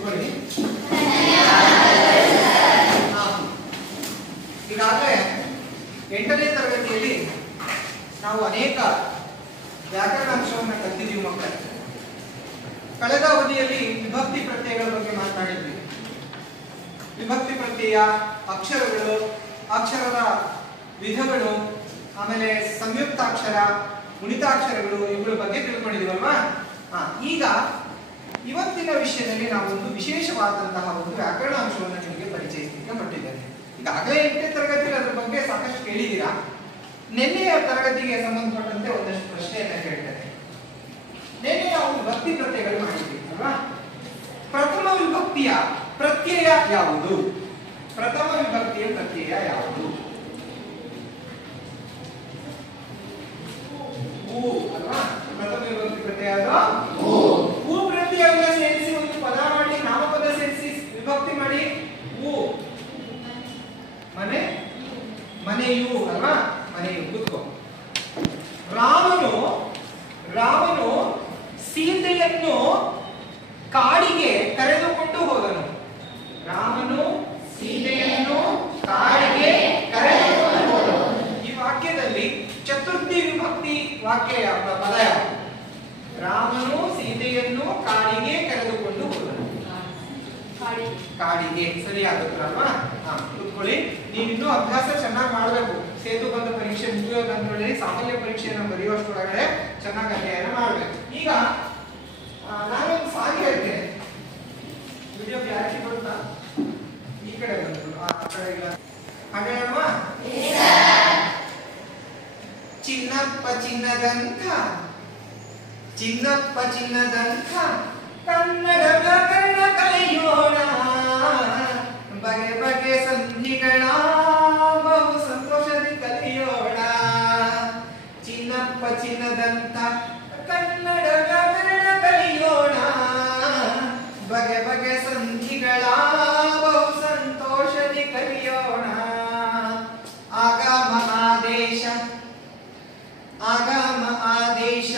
ಕೂತ್ಕೊಳ್ಳಿ. ಈಗಾಗಲೇ 8ನೇ ತರಗತಿಯಲ್ಲಿ ನಾವು ಅನೇಕ ವ್ಯಾಕರಣಾಂಶವನ್ನು ಕಲಿತಿದ್ದೀವಿ ಮಕ್ಕಳೇ. ಕಳೆದ ಅವಧಿಯಲ್ಲಿ ವಿಭಕ್ತಿ ಪ್ರತ್ಯಯಗಳ ಬಗ್ಗೆ ಮಾತನಾಡಿದ್ವಿ. ವಿಭಕ್ತಿ ಪ್ರತ್ಯಯ, ಅಕ್ಷರಗಳು, ಅಕ್ಷರದ ವಿಧಗಳು, ಆಮೇಲೆ ಸಂಯುಕ್ತಾಕ್ಷರ, ಗುಣಿತಾಕ್ಷರಗಳು, ಇವುಗಳ ಬಗ್ಗೆ ತಿಳ್ಕೊಂಡಿದೀವಲ್ವಾ. ಈಗ ಇವತ್ತಿನ ವಿಷಯದಲ್ಲಿ ನಾವು ಒಂದು ವಿಶೇಷವಾದಂತಹ ಒಂದು ವ್ಯಾಕರಣಾಂಶವನ್ನು ನಿಮಗೆ ಪರಿಚಯಿಸಲಿಕ್ಕೆ ಹೊರಟಿದ್ದೇನೆ. ಈಗಾಗಲೇ 8ನೇ ತರಗತಿಯಲ್ಲಿ ಅದರ ಬಗ್ಗೆ ಸಾಕಷ್ಟು ಕೇಳಿದ್ದೀರಾ. ನಿನ್ನೆಯ ತರಗತಿಗೆ ಸಂಬಂಧಪಟ್ಟಂತೆ ಒಂದಷ್ಟು ಪ್ರಶ್ನೆಯನ್ನ ಕೇಳ್ತೇನೆ. ನಿನ್ನೆ ನಾವು ವಿಭಕ್ತಿ ಪ್ರತ್ಯಯಗಳು ಮಾಡಿದ್ವಿ ಅಲ್ವಾ. ಪ್ರಥಮ ವಿಭಕ್ತಿಯ ಪ್ರತ್ಯಯ ಯಾವುದು? ಪ್ರಥಮ ವಿಭಕ್ತಿಯ ಪ್ರತ್ಯಯ ಯಾವುದು? ಊ ಅಲ್ವಾ. ಪ್ರಥಮ ವಿಭಕ್ತಿ ಪ್ರತ್ಯಯ ಊ ಪ್ರತ್ಯಯವನ್ನು ಸೇರಿಸಿ ಒಂದು ಪದ ಮಾಡಿ, ನಾಮಪದ ಸೇರಿಸಿ ವಿಭಕ್ತಿ ಮಾಡಿ. ಊ ಮನೆ, ಮನೆಯು ಅಲ್ವಾ. ಮನೆಯು. ಕೂತ್ಕೋ. ರಾಮನು ಸೀತೆಯನ್ನು ಕಾಡಿಗೆ ಕರೆದುಕೊಂಡು ಹೋದನು. ರಾಮನು ಸೀತೆಯನ್ನು ಕಾಡಿಗೆ ಕರೆದುಕೊಂಡು ಹೋದನು. ಈ ವಾಕ್ಯದಲ್ಲಿ ಚತುರ್ಥಿ ವಿಭಕ್ತಿ ವಾಕ್ಯ ಪದ ಯಾವುದು? ರಾಮನು ಸೀತೆಯನ್ನು ಕಾಡಿಗೆ ಕರೆದುಕೊಂಡು ಹೋದನು. ಕಾಡಿಗೆ ಸರಿಯಾದ ಉತ್ತರ ಅಲ್ವಾ. ಕೂತ್ಕೊಳ್ಳಿ. ನೀವಿನ್ನೂ ಅಭ್ಯಾಸ ಚೆನ್ನಾಗಿ ಮಾಡಬೇಕು. ಸೇತು ಬಂದ ಪರೀಕ್ಷೆ ಮುಗಿಯೋದಂದ್ರೆ ಸಾಮಾನ್ಯ ಪರೀಕ್ಷೆಯನ್ನು ಬರೆಯುವಷ್ಟೊಳಗಡೆ ಚೆನ್ನಾಗಿ ಅಧ್ಯಯನ ಮಾಡಬೇಕು. ಈಗ ನಾನೊಂದು ಸಾರಿ ಹೇಳ್ತೇನೆ. ವಿಡಿಯೋ ಕ್ಲಾರಿಟಿ ಬರುತ್ತಾ? ಈ ಕಡೆ ಬಂದ್ರು, ಆ ಕಡೆ ಇಲ್ಲ. ಹಾಗೆ ಹೇಳುವ. ಚಿನ್ನಪ್ಪ ಚಿನ್ನದಂಥ, ಚಿನ್ನಪ್ಪ ಚಿನ್ನದಂಥ ಕನ್ನಡ ವ್ಯಾಕರಣ ಕಲಿಯೋಣ. ಬಗೆ ಬಗೆ ಸಂಧಿಗಳ ಬಹು ಸಂತೋಷದಿ ಕಲಿಯೋಣ. ಚಿನ್ನಪ್ಪ ಚಿನ್ನದಂಥ ಕನ್ನಡ ವ್ಯಾಕರಣ ಕಲಿಯೋಣ. ಬಗೆ ಬಗೆ ಸಂಧಿಗಳ ಬಹು ಸಂತೋಷದಿ ಕಲಿಯೋಣ. ಆಗಮ ಆದೇಶ, ಆಗಮ ಆದೇಶ,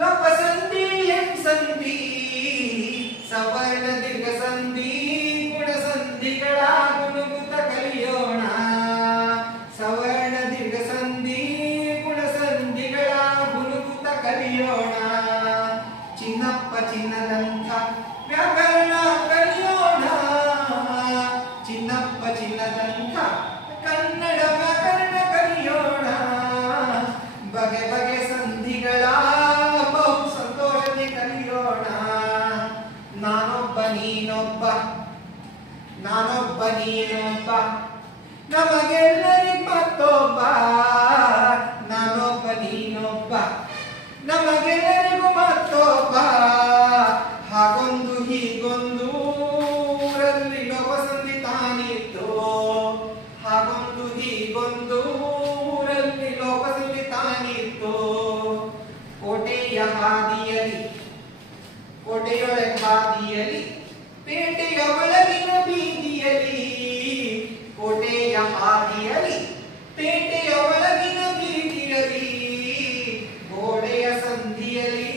ಲೋಪ ಸಂಧಿ ಎಂ ಸಂಧಿ, ಸವರ್ಣ ದೀರ್ಘ ಸಂಧಿ, ಗುಣ ಸಂಧಿಗಳ ಗುಣಗುತ ಕಲಿಯೋಣ. ಸವರ್ಣ ದೀರ್ಘ ಸಂಧಿ, ಗುಣ ಸಂಧಿಗಳ ಗುಣಗುತ ಕಲಿಯೋಣ. ಚಿನ್ನಪ್ಪ ಚಿನ್ನದಂಥ ವ್ಯಾಕರಣ ಕಲಿಯೋಣ. ಚಿನ್ನಪ್ಪ ಚಿನ್ನದಂಥ ಕನ್ನಡ ವ್ಯಾಕರಣ ಕಲಿಯೋಣ. ಬಗೆ ಬಗೆ ಸಂಧಿಗಳ ಬಹು ಸಂತೋಷದಿ ಕಲಿಯೋಣ. ನಾನೊಬ್ಬ ನೀನೊಬ್ಬ, ನಾನೊಬ್ಬ ನೀನೊಬ್ಬ, ನಮಗೆಲ್ಲರಿಗೂ ಮತ್ತೊಬ್ಬ. ನಾನೊಬ್ಬ ನೀನೊಬ್ಬ, ನಮಗೆಲ್ಲರಿಗೂ ಮತ್ತೊಬ್ಬ. ಹಾಗೊಂದು ಹೀಗೊಂದು ಊರಲ್ಲಿ ಲೋಪ ಸಂಧಿ ತಾನಿತ್ತು. ಹಾಗೊಂದು ಹೀಗೊಂದು ಊರಲ್ಲಿ ಲೋಪ ಸಂಧಿ ತಾನಿತ್ತು. ಕೋಟೆಯ ಹಾದಿಯಲಿ, ಕೋಟೆಯೊಳಗೆ ಹಾದಿಯಲಿ, ಪೇಟೆಯ ಒಳಗಿನ ಬೀದಿಯಲಿ. ಕೋಟೆಯ ಹಾದಿಯಲಿ, ಪೇಟೆಯ ಒಳಗಿನ ಬೀದಿಯಲಿ. ಗೋಡೆಯ ಸಂಧಿಯಲಿ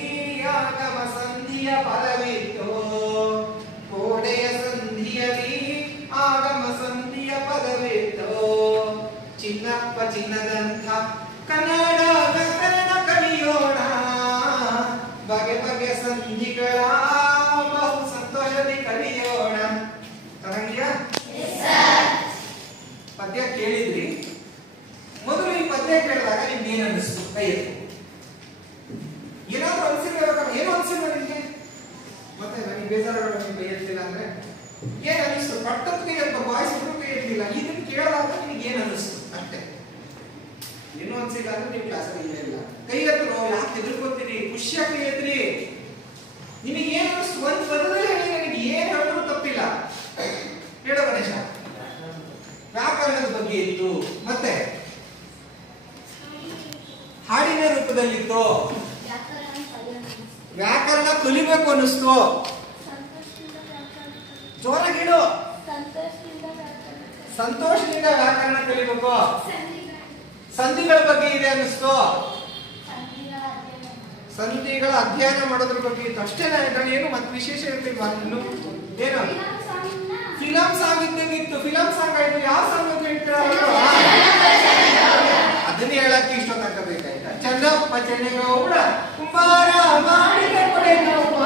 ಆಗಮ ಸಂಧಿಯ ಪದವಿತ್ತು. ಗೋಡೆಯ ಸಂಧಿಯಲಿ ಆಗಮ ಸಂಧಿಯ ಪದವಿತ್ತು. ಚಿನ್ನಪ್ಪ ಚಿನ್ನದಂಥ ಕನ್ನಡ ವ್ಯಾಕರಣ ಕಲಿಯೋಣ. ಬಗೆ ಬಗೆ ಸಂಧಿಗಳ ಬಹು ಸಂತೋಷದಿ ಕಲಿಯೋಣ. ಚೆನ್ನಾಗಿದೆಯಾ? ಪದ್ಯ ಕೇಳಿದ್ರಿ. ಮೊದಲು ಈ ಪದ್ಯ ಕೇಳಿದಾಗ ನಿಮ್ಗೆ ಏನ್ ಅನಿಸ್ತು? ಕೈ ಎತ್ತು. ಏನಾದ್ರೂ ಅನಿಸಿರ್ಬೇಕು. ಏನು ಅನಿಸಿಲ್ಲ ನಿಮ್ಗೆ? ಮತ್ತೆ ನನಗೆ ಬೇಜಾರಾಗ ಕೈ ಎತ್ತಿಲ್ಲ ಅಂದ್ರೆ ಏನ್ ಅನಿಸ್ತು? ಪಟ್ಟದ ಕೈ ಅಂತ ಬಾಯ್ಸ್ ಕೈ ಎತ್ತಿಲ್ಲ. ಇದನ್ನ ಕೇಳಿದಾಗ ನಿಮ್ಗೆ ಏನ್ ಅನಿಸ್ತು? ಅಷ್ಟೇ. ಏನು ಅನ್ಸಿಲ್ಲ ಅಂದ್ರೆ ನೀವು ಕ್ಲಾಸಲ್ಲಿ ಇಲ್ಲೇ ಇಲ್ಲ. ಕೈ ಎತ್ತರು. ಯಾಕೆ ಹೆದರ್ಕೋತೀರಿ? ಖುಷಿಯಾಗಿ ಕೈ ಎತ್ತಿರಿ. ನಿಮಗೆ ಏನ್ ಅನಿಸ್ತು? ಒಂದ್ ಪದದಲ್ಲಿ ಹೇಳಿ. ನನಗೆ ಏನ್ ಹೇಳಿದ್ರು ತಪ್ಪಿಲ್ಲ. ಹೇಳೋ ಗಣೇಶ. ವ್ಯಾಕರಣದ ಬಗ್ಗೆ ಇತ್ತು, ಮತ್ತೆ ಹಾಡಿನ ರೂಪದಲ್ಲಿತ್ತು. ವ್ಯಾಕರಣ ಕಲಿಬೇಕು ಅನ್ನಿಸ್ತು. ಜೋರಾಗಿ ಹೇಳು. ಸಂತೋಷದಿಂದ ವ್ಯಾಕರಣ ಕಲಿಬೇಕು. ಸಂಧಿಗಳ ಬಗ್ಗೆ ಇದೆ ಅನ್ನಿಸ್ತು. ಸಂಧಿಗಳ ಅಧ್ಯಯನ ಮಾಡೋದ್ರ ಬಗ್ಗೆ ಇತ್ತು ಅಷ್ಟೇ. ಏನು ಮತ್ತೆ ವಿಶೇಷ ಇರ್ತಿಲ್ವಾ? ಇನ್ನು ಏನು ಫಿಲಂ ಸಾಂಗ್ ಇದ್ದಂಗಿತ್ತು. ಫಿಲಂ ಸಾಂಗ್ ಆಯ್ತು. ಯಾವ ಸಾಂಗ್ ಅಂತ ಹೇಳ್ತೀರಾ? ಅದನ್ನ ಹೇಳಕ್ಕೆ ಇಷ್ಟೊತ್ತಾಗಬೇಕಾಯ್ತಾ? ಚಂದಪ್ಪ ಚೆನ್ನಗೌಡ ಕುಂಬಾರ ಮಾಡಿದ ಕೊಡೆನವ್ವ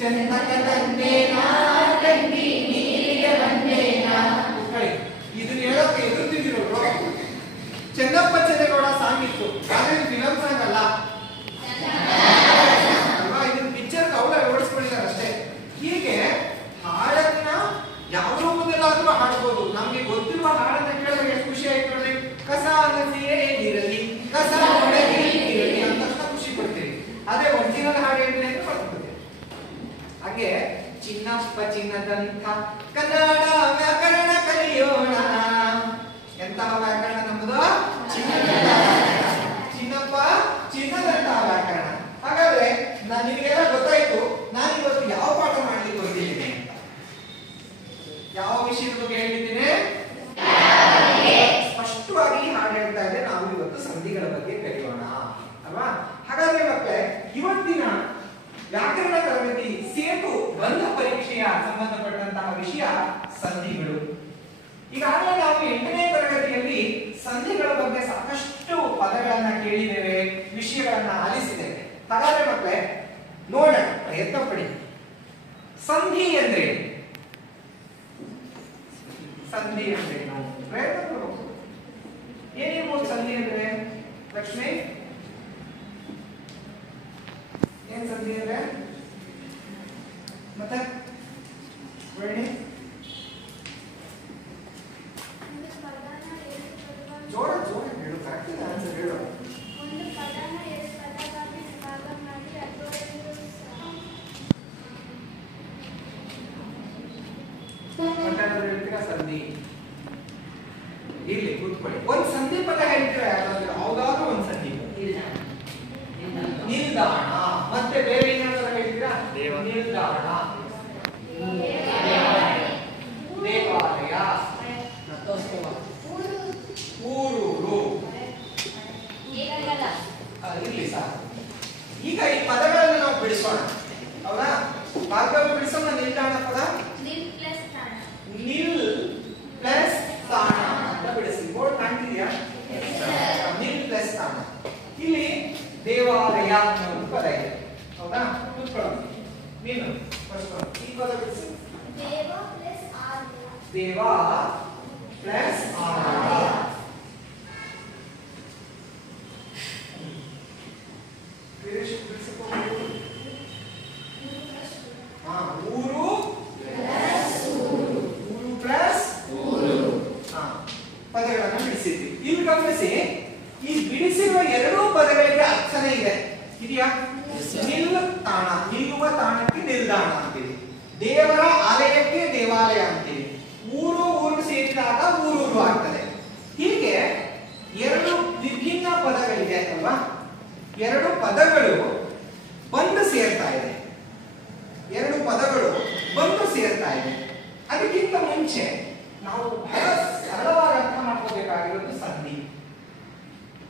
ಚಂದಕ ತಂದೇನಾ ತಂಗಿ ನೀರಿಗೆ ಬಂದೇನಾ. ಇದನ್ನ ಹೇಳಕ್ಕೆ ಎದುರ್ತಿದ್ರು. ಚಂದಪ್ಪ ಚೆನ್ನಗೌಡ ಸಾಂಗ್ ಇತ್ತು, ಆದ್ರೆ ಫಿಲಂ ಸಾಂಗ್ ಅಲ್ಲ ಅಲ್ವಾ? ಇದನ್ನ ಪಿಕ್ಚರ್ ಅವಳ ಓಡಿಸ್ಕೊಂಡಿದ್ದಾರೆ ಅಷ್ಟೇ. ಹೀಗೆ ಹಾಡನ್ನ ಯಾವ ರೂಪದಲ್ಲಾದ್ರೂ ಹಾಡ್ಬೋದು. ನಮ್ಗೆ ಗೊತ್ತಿರುವ ಹಾಡನ್ನ ಕೇಳಿದಾಗ ಎಷ್ಟು ಖುಷಿ ಆಯ್ತು ನೋಡ್ರಿ. ಕಸ ನದಿಯೇ ಇರಲಿ, ಕಸ ಹೊಡೆದೇ ಇರಲಿ ಅಂತ ಖುಷಿ ಪಡ್ತೀವಿ. ಅದೇ ಒರಿಜಿನಲ್ ಹಾಡು ಹೇಳಿದ್ರೆ ಅಂತ ಮಾಡ್ತೀವಿ. ಹಾಗೆ ಚಿನ್ನಪ್ಪ ಚಿನ್ನದಂಥ ಕನ್ನಡ ವ್ಯಾಕರಣ ಕಲಿಯೋಣ. ಎಂತಹ ವ್ಯಾಕರಣ ನಮ್ಮದು? ಚಿನ್ನಪ್ಪ ಚಿನ್ನದಂತಹ ವ್ಯಾಕರಣ. ಹಾಗಾದ್ರೆ ನಿಮಗೆಲ್ಲ ಗೊತ್ತಾಯ್ತು ನಾನು ಇವತ್ತು ಯಾವ ಪಾಠ ಮಾಡ್ಲಿಕ್ಕೆ ಹೊರಟಿದ್ದೀನಿ ಅಂತ. ಯಾವ ವಿಷಯದ ಬಗ್ಗೆ ಹೇಳಿದ್ದೀನಿ? ಸ್ಪಷ್ಟವಾಗಿ ಹಾಡು ಹೇಳ್ತಾ ಇದೆ. ನಾವು ಇವತ್ತು ಸಂಧಿಗಳ ಬಗ್ಗೆ ಕಲಿಯೋಣ ಅಲ್ವಾ? ಹಾಗಾದ್ರೆ ಮಕ್ಕಳೇ, ಇವತ್ತಿನ ವ್ಯಾಕರಣ ತರಗತಿ ಸೇತು ಬಂಧ ಪರೀಕ್ಷೆಯ ಸಂಬಂಧಪಟ್ಟಂತಹ ವಿಷಯ ಸಂಧಿಗಳು. ಈಗಾಗಲೇ ನಾವು 8ನೇ ತರಗತಿಯಲ್ಲಿ ಸಂಧಿಗಳ ಬಗ್ಗೆ ಸಾಕಷ್ಟು ಪದಗಳನ್ನ ಕೇಳಿದ್ದೇವೆ, ವಿಷಯಗಳನ್ನ ಆಲಿಸಿದ್ದೇವೆ. ಹಾಗಾದ್ರೆ ಮಕ್ಕಳೇ ನೋಡೋಣ, ಪ್ರಯತ್ನ ಪಡಿ. ಸಂಧಿ ಅಂದ್ರೆ ಸಂಧಿ ಅಂದ್ರೆ ನಾವು ಪ್ರಯತ್ನ ಪಡಬೇಕು. ಏನಿರ್ಬೋದು ಸಂಧಿ ಅಂದ್ರೆ? ಲಕ್ಷ್ಮಿ, ಏನ್ ಸಂಧಿ ಅಂದ್ರೆ? ಮತ್ತೆ ಜೋರ ಜೋರ ಹೇಳು, ಕರೆಕ್ಟ್ ಆನ್ಸರ್ ಹೇಳು. ಹೇಳ್ತೀರಾ ಸಂಧಿ? ಇಲ್ಲಿ ಕೂತ್ಕೊಳ್ಳಿ. ಒಂದ್ ಸಂಧಿ ಪದ ಹೇಳ್ತೀರಾ? ಯಾವ್ದಾದ್ರು ಒಂದ್ ಸಂಧಿ. ನಿಲ್ದಾಣ. ಮತ್ತೆ ಬೇರೆ ಏನಾದ್ರು ಹೇಳ್ತೀರಾ? ನಿಲ್ದಾಣ, ದೇವಾಲಯ, ಊರೂರು. ಇರ್ಲಿ ಸರ್. ಈಗ ಈ ಪದಗಳನ್ನು ನಾವು ಬಿಡಿಸೋಣ. ಹೌದಾ? ಭಾಗವನ್ನು ಬಿಡಿಸೋಣ. ನಿಲ್ದಾಣ ಪದ ನಿಲ್ ಪ್ಲಸ್ ತಾಣ ಅಂತ ಬಿಡಿಸಿ. ಬೋರ್ಡ್ ಕಾಣ್ತಿದ್ಯಾ? ನಿಲ್ ಪ್ಲಸ್ ತಾಣ. ಇಲ್ಲಿ ದೇವಾಲಯ ಅನ್ನೋ ಒಂದು ಪದ ಇದೆ. ಹೌದಾ? ಕೂತ್ಕೊಳ್ಳಿ. ನೀನು ಈ ಪದ ಬಿಡಿಸಿ. ದೇವ ಪ್ಲಸ್ ಆಲಯ. ಊರು ಪ್ಲಸ್ ಪದಗಳನ್ನು ಬಿಡಿಸಿದ್ವಿ. ಇಲ್ಲಿ ಗಮನಿಸಿ, ಈ ಬಿಡಿಸಿರುವ ಎರಡೂ ಪದಗಳಿಗೆ ಅರ್ಥನೇ ಇದೆ. ಇದೆಯಾ? ನಿಲ್ದಾಣ, ನಿಲ್ಲುವ ತಾಣಕ್ಕೆ ನಿಲ್ದಾಣ ಅಂತೀವಿ. ದೇವರ ಆಲಯಕ್ಕೆ ದೇವಾಲಯ ಅಂತೀವಿ. ಊರು ಸೇರಿದಾಗ ಊರೂರು ಆಗ್ತದೆ. ಹೀಗೆ ಎರಡು ವಿಭಿನ್ನ ಪದಗಳಿದೆ ಅಲ್ವಾ? ಎರಡು ಪದಗಳು ಬಂದು ಸೇರ್ತಾ ಇದೆ. ಎರಡು ಪದಗಳು ಬಂದು ಸೇರ್ತಾ ಇದೆ. ಅದಕ್ಕಿಂತ ಮುಂಚೆ ನಾವು ಬಹಳ ಸರಳವಾಗಿ ಅರ್ಥ ಮಾಡ್ಕೋಬೇಕಾಗಿರೋದು ಸಂಧಿ.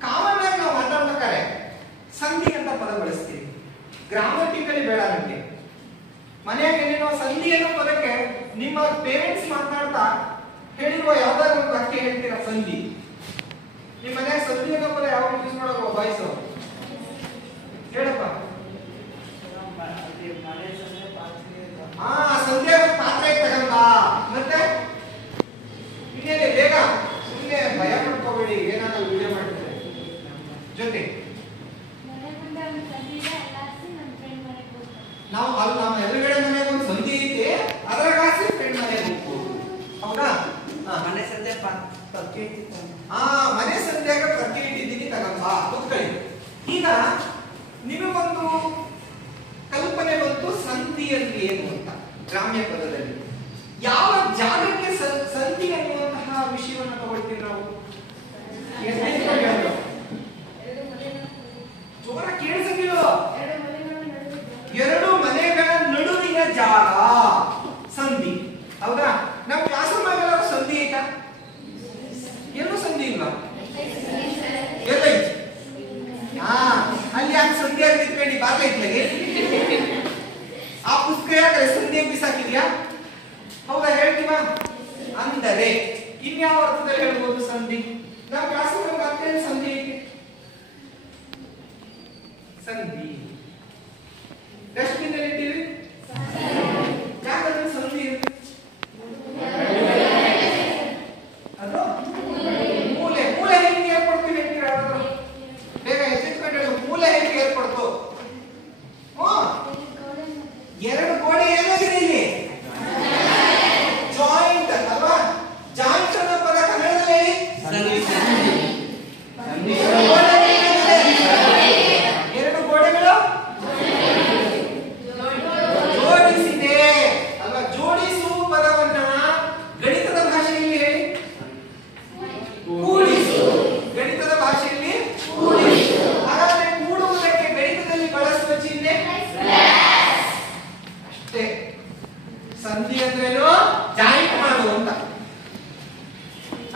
ಕಾಮನ್ ಆಗಿ ನಾವು ಮಾತಾಡ್ಬೇಕಾದ್ರೆ ಸಂಧಿ ಅಂತ ಪದ ಬಳಸ್ತೀವಿ. ಗ್ರಾಮಟಿಕಲಿ ಬೇಡ ನಮಗೆ. ಮನೆಯಾಗ ಏನೇನೋ ಸಂಧಿ ಅನ್ನೋ ಪದಕ್ಕೆ ನಿಮ್ಮ ಪೇರೆಂಟ್ಸ್ ಮಾತನಾಡ್ತಾ ಹೇಳಿರುವ ಯಾವ್ದಾದ್ರು ಒಂದು ವಾಕ್ಯ ಹೇಳ್ತೀರಾ? ಸಂಧಿ. ನಿಮ್ಮ ಮನೆಯಾಗ ಸಂಧಿ ಅನ್ನೋ ಪದ ಯಾವಾಗ ಯೂಸ್ ಮಾಡೋದು? ಬಾಯ್ಸು ಹೇಳಪ್ಪ. ಸಂಧ್ಯಾ ಪಾತ್ರೆ ತಗೊಂಡ. ಮತ್ತೆ ಇನ್ನೇನೆ ಬೇಗ, ಸುಮ್ಮನೆ ಭಯ ಪಡ್ಕೋಬೇಡಿ. ಏನಾದ್ರು ವಿಡಿಯೋ ಮಾಡ್ತಾರೆ ಜೊತೆ ನಾವು ಅಲ್ಲಿ ನಮ್ಮ ಎದುರುಗಡೆ ಮನೆಗೆ ಒಂದು ಸಂಧಿ ಐತಿ, ಅದ್ರಾಗಾಸಿ ಫ್ರೆಂಡ್ ಮನೆಗೆ ಹೋಗ್ಬೋದು. ಹೌದಾ? ಮನೆ ಸಂಧ್ಯಾ ತರ್ಕಿ ಮನೆ ಸಂಧ್ಯಾಗ ತರ್ಕಿ ಇಟ್ಟಿದ್ದೀನಿ ತಗೊಂಬ. ಕೂತ್ಕೊಳ್ಳಿ. ಈಗ ನಿಮಗೊಂದು ಕಲ್ಪನೆ ಬಂತು ಸಂಧಿ ಅಂದ್ರೆ ಏನು ಅಂತ. ಗ್ರಾಮ್ಯ ಪದದಲ್ಲಿ ಯಾವ ಜಾಗಕ್ಕೆ ಸಂಧಿ ಅನ್ನುವಂತಹ ವಿಷಯವನ್ನು ತಗೊಳ್ತೀವಿ ನಾವು? ಜೋರ ಕೇಳಿಸಲಿಲ್ಲ. ಎರಡು ಮನೆಗಳ ನಡುವಿನ ಜಾಗ ಸಂಧಿ. ಹೌದಾ? ನಾವು ಕ್ಲಾಸ್ ರೂಮ್ ಸಂಧಿ ಐತಾ? ಏನು ಸಂಧಿ ಇಲ್ಲ. ಎಲ್ಲ ಅಲ್ಲಿ ಯಾಕೆ ಸಂಧಿ ಹಾಗಾದ್ರೆ ಸಂಧಿ ಬಿಸಾಕಿದ್ಯಾ? ಹೌದಾ? ಹೇಳ್ತೀವಾ? ಅಂದರೆ ಇನ್ಯಾವ ಅರ್ಥದಲ್ಲಿ ಹೇಳ್ಬೋದು ಸಂಧಿ? ನಾವು ಕ್ಲಾಸಿಗೆ ಮತ್ತೆ ಸಂಧಿ ಸಂಧಿ ಡಸ್ಟ್ಬಿನ್ ಅಲ್ಲಿ ಇಟ್ಟಿವಿ, ಯಾಕಂದ್ರೆ ಸಂಧಿ ಅದು ಮೂಲೆ. ಮೂಲೆ ಹೆಂಗೆ ಏರ್ಪಡ್ತೀವಿ ಅಂತೀರಾ? ಬೇಗ ಎಚ್ಚೆತ್ಕೊಂಡು ಮೂಲೆ ಹೆಂಗೆ ಏರ್ಪಡ್ತು? ಎರಡು ಗೋಡೆ ಏನಾಗಿದೆ ಇಲ್ಲಿ? ಜಾಯಿಂಟ್ ಅಲ್ವಾ? ಜಾಯಿಂಟ್ ಅನ್ನೋ ಪದ ಕನ್ನಡದಲ್ಲಿ ಹೇಳಿ. ಎರಡು ಗೋಡೆಗಳು ಜೋಡಿಸಿದೆ ಅಲ್ವಾ? ಜೋಡಿಸುವ ಪದವನ್ನ ಗಣಿತದ ಭಾಷೆಯಲ್ಲಿ ಹೇಳಿ. ಕೂಡಿಸು. ಗಣಿತದ ಭಾಷೆಯಲ್ಲಿ ಕೂಡಿಸು. ಹಾಗಾದ್ರೆ ಕೂಡುವುದಕ್ಕೆ ಗಣಿತದಲ್ಲಿ ಬಳಸುವ ಚಿಹ್ನೆ ಅಷ್ಟೇ. ಸಂಧಿ ಅಂದ್ರೇನು? ಜಾಯಿಂಟ್ ಮಾಡು ಅಂತ.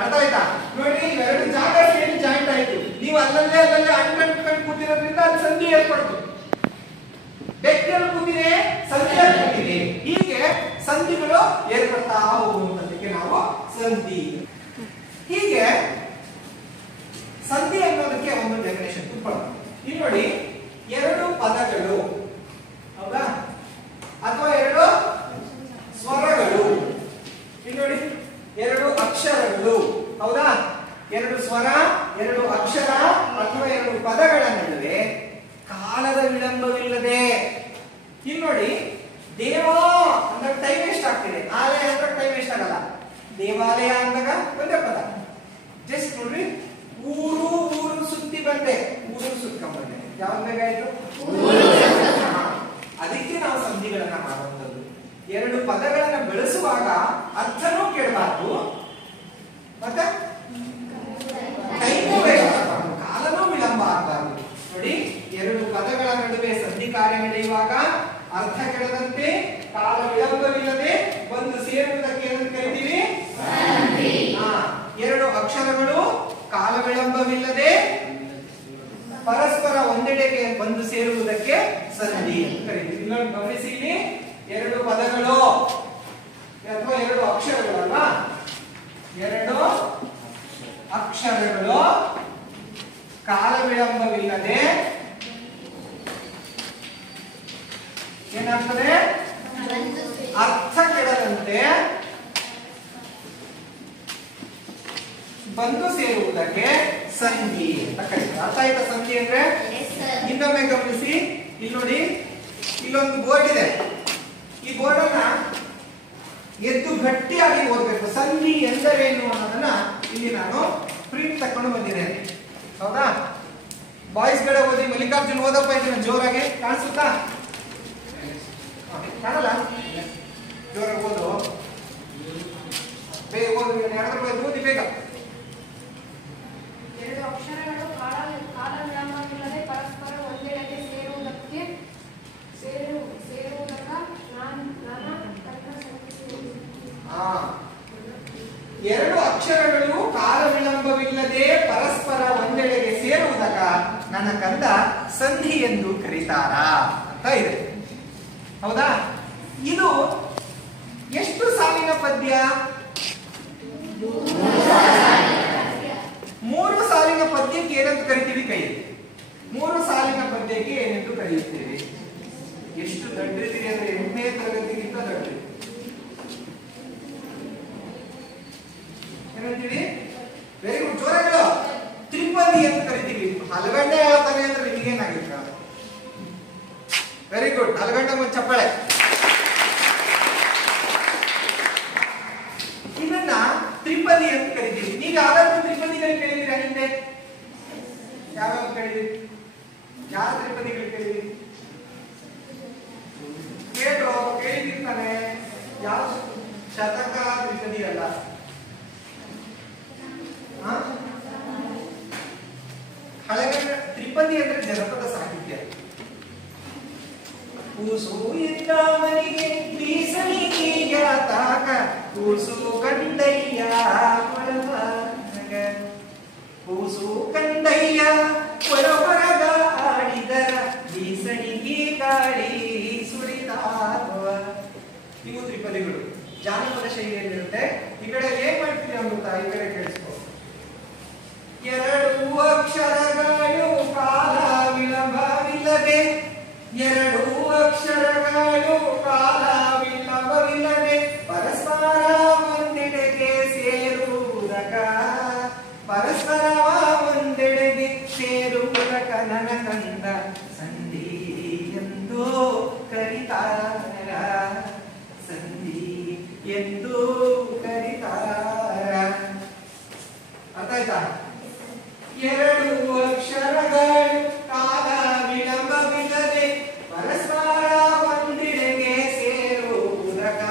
ಅರ್ಥ ಆಯ್ತಾ? ನೋಡಿ, ಎರಡು ಜಾಗ ಸೇರಿ ಜಾಯಿಂಟ್ ಆಯ್ತು. ನೀವು ಅಲ್ಲಲ್ಲೇ ಅಂಟ್ಕೊಂಡು ಕೂತಿರೋದ್ರಿಂದ ಅಲ್ಲಿ ಸಂಧಿ ಏರ್ಪಡ್ತು. ಬೆಕ್ಕಲ್ಲಿ ಕೂತಿದೆ, ಸಂಧಿ ಏರ್ಪಟ್ಟಿದೆ. ಹೀಗೆ ಸಂಧಿಗಳು ಏರ್ಪಡ್ತಾ ಹೋಗುವಂತದಕ್ಕೆ ನಾವು ಸಂಧಿ. ಹೀಗೆ ಸಂಧಿ ಅನ್ನೋದಕ್ಕೆ ಒಂದು ಡೆಫಿನೇಷನ್ ತಿಳ್ಕೊಳ್ಳೋಣ. ಇಲ್ಲಿ ನೋಡಿ, ಎರಡು ಪದಗಳು ಹೌದಾ, ಅಥವಾ ಎರಡು ಸ್ವರಗಳು. ಇಲ್ಲಿ ನೋಡಿ, ಎರಡು ಅಕ್ಷರಗಳು ಹೌದಾ. ಎರಡು ಸ್ವರ, ಎರಡು ಅಕ್ಷರ ಅಥವಾ ಎರಡು ಪದಗಳ ನಡುವೆ ಕಾಲದ ವಿಳಂಬವಿಲ್ಲದೆ. ಇಲ್ಲಿ ನೋಡಿ, ದೇವ ಅಂದಾಗ ಟೈಮ್ ವೇಸ್ಟ್ ಆಗ್ತಿದೆ, ಆಲಯ ಅಂದಾಗ ಟೈಮ್ ವೇಸ್ಟ್ ಆಗಲ್ಲ. ದೇವಾಲಯ ಅಂದಾಗ ಒಂದೇ ಪದ. ಜಸ್ಟ್ ನೋಡ್ರಿ, ಊರು ಊರು ಸುತ್ತಿ ಬಂದೆ, ಊರು ಸುತ್ಕೊಂಡ್ ಬಂದೆ. ಯಾವ್ದು ಬೇಕಾಯ್ತು? ಅದಕ್ಕೆ ನಾವು ಸಂಧಿಗಳನ್ನ ಮಾಡುವಂಥದ್ದು. ಎರಡು ಪದಗಳನ್ನ ಬೆಳೆಸುವಾಗ ಅರ್ಥನೂ ಕೇಳಬಾರ್ದು, ಮತ್ತೆ ಟೈಮು ವೇಸ್ಟ್ ಆಗಬಾರ್ದು, ಕಾಲನೂ ವಿಳಂಬ ಆಗಬಾರ್ದು. ನೋಡಿ, ಎರಡು ಪದಗಳ ನಡುವೆ ಸಂಧಿ ಕಾರ್ಯ ನಡೆಯುವಾಗ ಅರ್ಥ ಕೆಡದಂತೆ, ಕಾಲ ವಿಳಂಬವಿಲ್ಲದೆ ಒಂದು ಸೇರುವುದಕ್ಕೆ ಏನಂತ ಕರಿತೀವಿ? ಎರಡು ಅಕ್ಷರಗಳು ಕಾಲ ವಿಳಂಬವಿಲ್ಲದೆ ಪರಸ್ಪರ ಒಂದೆಡೆಗೆ ಬಂದು ಸೇರುವುದಕ್ಕೆ ಸಂಧಿ ಅಂತ ಕರಿತೀವಿ. ಇಲ್ಲೊಂದು ಗಮನಿಸಿ, ಇಲ್ಲಿ ಎರಡು ಪದಗಳು ಅಥವಾ ಎರಡು ಅಕ್ಷರಗಳಲ್ವಾ? ಎರಡು ಅಕ್ಷರಗಳು ಕಾಲ ವಿಳಂಬವಿಲ್ಲದೆ ಏನಾಗ್ತದೆ? ಅರ್ಥ ಕೆಡದಂತೆ ಬಂದು ಸೇರುವುದಕ್ಕೆ ಸಂಧಿ ಅಂತ ಕರೀತಾರೆ. ಅರ್ಥ ಆಯ್ತಾ ಸಂಧಿ ಅಂದ್ರೆ? ಇನ್ನೊಮ್ಮೆ ಗಮನಿಸಿ, ಇಲ್ಲಿ ನೋಡಿ, ಇಲ್ಲೊಂದು ಬೋರ್ಡ್ ಇದೆ. ಈ ಬೋರ್ಡ್ ಅನ್ನ ಎದ್ದು ಗಟ್ಟಿಯಾಗಿ ಓದಬೇಕು. ಸಂಧಿ ಎಂದರೇನು ಅನ್ನೋದನ್ನ ಇಲ್ಲಿ ನಾನು ಪ್ರಿಂಟ್ ತಕೊಂಡು ಬಂದಿದ್ದೇನೆ. ಹೌದಾ? ಬಾಯ್ಸ್ ಕಡೆ ಓದಿ. ಮಲ್ಲಿಕಾರ್ಜುನ್ ಓದಪ್ಪ ಇದನ್ನ ಜೋರಾಗಿ. ಕಾಣಿಸುತ್ತಾ? ಕಾಣಲ್ಲ? ಜೋರಾಗಿ ಓದು, ಬೇಗ ಓದು. ಯಾರಾದ್ರೂ ಓದಿ ಬೇಗ. ಎರಡು ಅಕ್ಷರಗಳು ಕಾಲ ವಿಳಂಬವಿಲ್ಲದೆ ಪರಸ್ಪರ ಒಂದೆಡೆಗೆ ಎರಡು ಅಕ್ಷರಗಳು ಕಾಲ ವಿಳಂಬವಿಲ್ಲದೆ ಪರಸ್ಪರ ಒಂದೆಡೆಗೆ ಸೇರುವುದಕ್ಕ ನನ್ನ ಕಂದ ಸಂಧಿ ಎಂದು ಕರೀತಾರ ಅಂತ ಇದೆ. ಹೌದಾ? ಇದು ಎಷ್ಟು ಸಾಲಿನ ಪದ್ಯ? 3 ಸಾಲಿನ ಪದ್ಯಕ್ಕೆ ಏನಂತ ಕರಿತೀವಿ? ಕೈ 3 ಸಾಲಿನ ಪದ್ಯಕ್ಕೆ ಏನೆಂದು ಕರೆಯುತ್ತೇವೆ? ಎಷ್ಟು ದೊಡ್ಡದಿದೆ ಅಂದ್ರೆ 8ನೇ ತರಗತಿಗಿಂತ ದೊಡ್ಡದು. ಏನಂತೀವಿ? Very good, ಜೋರಾಗಿರೋ. ತ್ರಿಪದಿ ಅಂತ ಕರಿತೀವಿ. ಹಲಗಡ್ಡೆ ಹೇಳ್ತಾನೆ ಅಂದ್ರೆ ನಿಮಗೇನಾಗಿತ್ತ? ವೆರಿ ಗುಡ್, ಹಲಗಡ್ಡೆ ಮುಂಚೆ ಚಪ್ಪಾಳೆ. ಇದನ್ನ ತ್ರಿಪದಿ ಅಂತ ಕರಿತೀವಿ. ನೀವು ಯಾವ್ದಾದ್ರು ತ್ರಿಪದಿಗಳು ಕೇಳಿದಿರಾ ಹಿಂದೆ? ಯಾವ್ಯಾವ ಕೇಳಿದ್ರಿ? ಯಾವ ತ್ರಿಪದಿಗಳು ಕೇಳಿದ್ರಿ? ಕೇಳಿರ್ತಾನೆ. ಯಾವ ಶತಕ ತ್ರಿಪದಿ ಅಲ್ಲ. ಹಳೆಗಡೆ ತ್ರಿಪದಿ ಅಂದ್ರೆ ಜನಪದ ಸಾಹಿತ್ಯ. ಕೂಸು ಇದ್ದ ಮನೆಗೆ ಬೀಸಣಿಗೆಯ ತಾಕ ಕೂಸು ಕಂದಯ್ಯ ಹೊರಗ ಕೂಸು ಕಂದಯ್ಯ ಹೊರಗ ಆಡಿದರ ಬೀಸಣಿಗೆ ಗಾಳಿ ಸುರಿದಾಗುವ ತ್ರಿಪದಿಗಳು ಜಾನಪದ ಶೈಲಿಯಲ್ಲಿರುತ್ತೆ. ಈ ಕಡೆ ಏನ್ ಮಾಡ್ತೀವಿ ಅಂತ ಈ ಕಡೆ ಕೇಳಿಸ್ಕೊ. ಎರಡು ಅಕ್ಷರಗಳು ಕಾಲ ವಿಳಂಬವಿಲ್ಲದೆ, ಎರಡು ಅಕ್ಷರಗಳು ಕಾಲ ವಿಳಂಬವಿಲ್ಲದೆ ಪರಸ್ಪರ ಒಂದೆಡೆಗೆ ಸೇರುವುದಕ, ಪರಸ್ಪರ ಒಂದೆಡೆಗೆ ಸೇರುವುದಕ ನನ್ನ ಕಂದ ಸಂಧಿ ಎಂದು ಕರಿತಾರ, ಸಂಧಿ ಎಂದು ಕರಿತಾರ. ಅರ್ಥ ಆಯ್ತಾ? ಎರಡು ಅಕ್ಷರಗಳು ಕಾಲ ವಿಳಂಬವಿಲ್ಲದೆ ಪರಸ್ಪರ ಒಂದೆಡೆಗೆ ಸೇರುವುದಕ,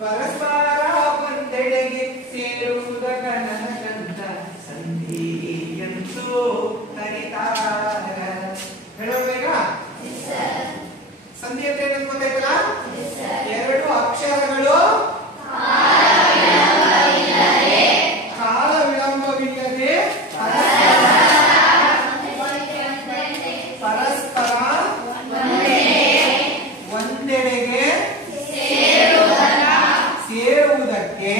ಪರಸ್ಪರ ಒಂದೆಡೆಗೆ ಸೇರುವುದಕ ನನ್ನ ಕಂದ ಸಂಧಿ ಎಂದು ಕರಿತಾರ. ಹೇಳಬೇಕ? ಸಂಧಿ ಅಂತ ಏನಂತ ಗೊತ್ತಾಯ್ತಲ್ಲ? ಎರಡು ಅಕ್ಷರಗಳು ಕಾಲ ವಿಳಂಬವಿಲ್ಲದೆ ಪರಸ್ಪರ ಒಂದೆಡೆಗೆ ಸೇರುವುದಕ್ಕೆ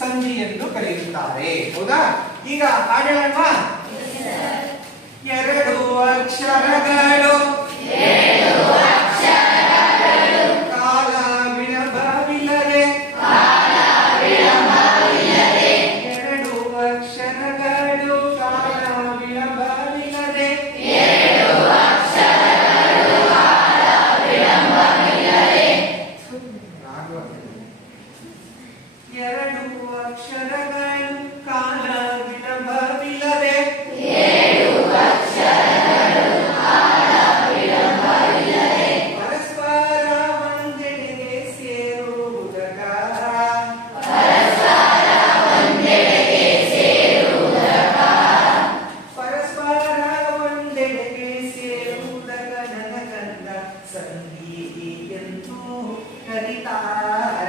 ಸಂಧಿ ಎಂದು ಕರೆಯುತ್ತಾರೆ. ಹೌದಾ? ಈಗ ಹಾಡೋಣವಾ? ಎರಡು ಅಕ್ಷರಗಳು ಕಾಲ ವಿಳಂಬವಿಲ್ಲದೆ, ಎರಡು ಅಕ್ಷರಗಳು ಕಾಲ ವಿಳಂಬವಿಲ್ಲದೆ, ಎರಡು ಅಕ್ಷರಗಳು ಕಾಲ ವಿಳಂಬವಿಲ್ಲದೆ ಪರಸ್ಪರ ಒಂದೆಡೆಗೆ ಸೇರುವುದಕ, ಪರಸ್ಪರ ಒಂದೆಡೆಗೆ ಸೇರುವುದಕ ನನ್ನ ಕಂದ ಸಂಧಿ ಎಂದು ಕರಿತಾರ.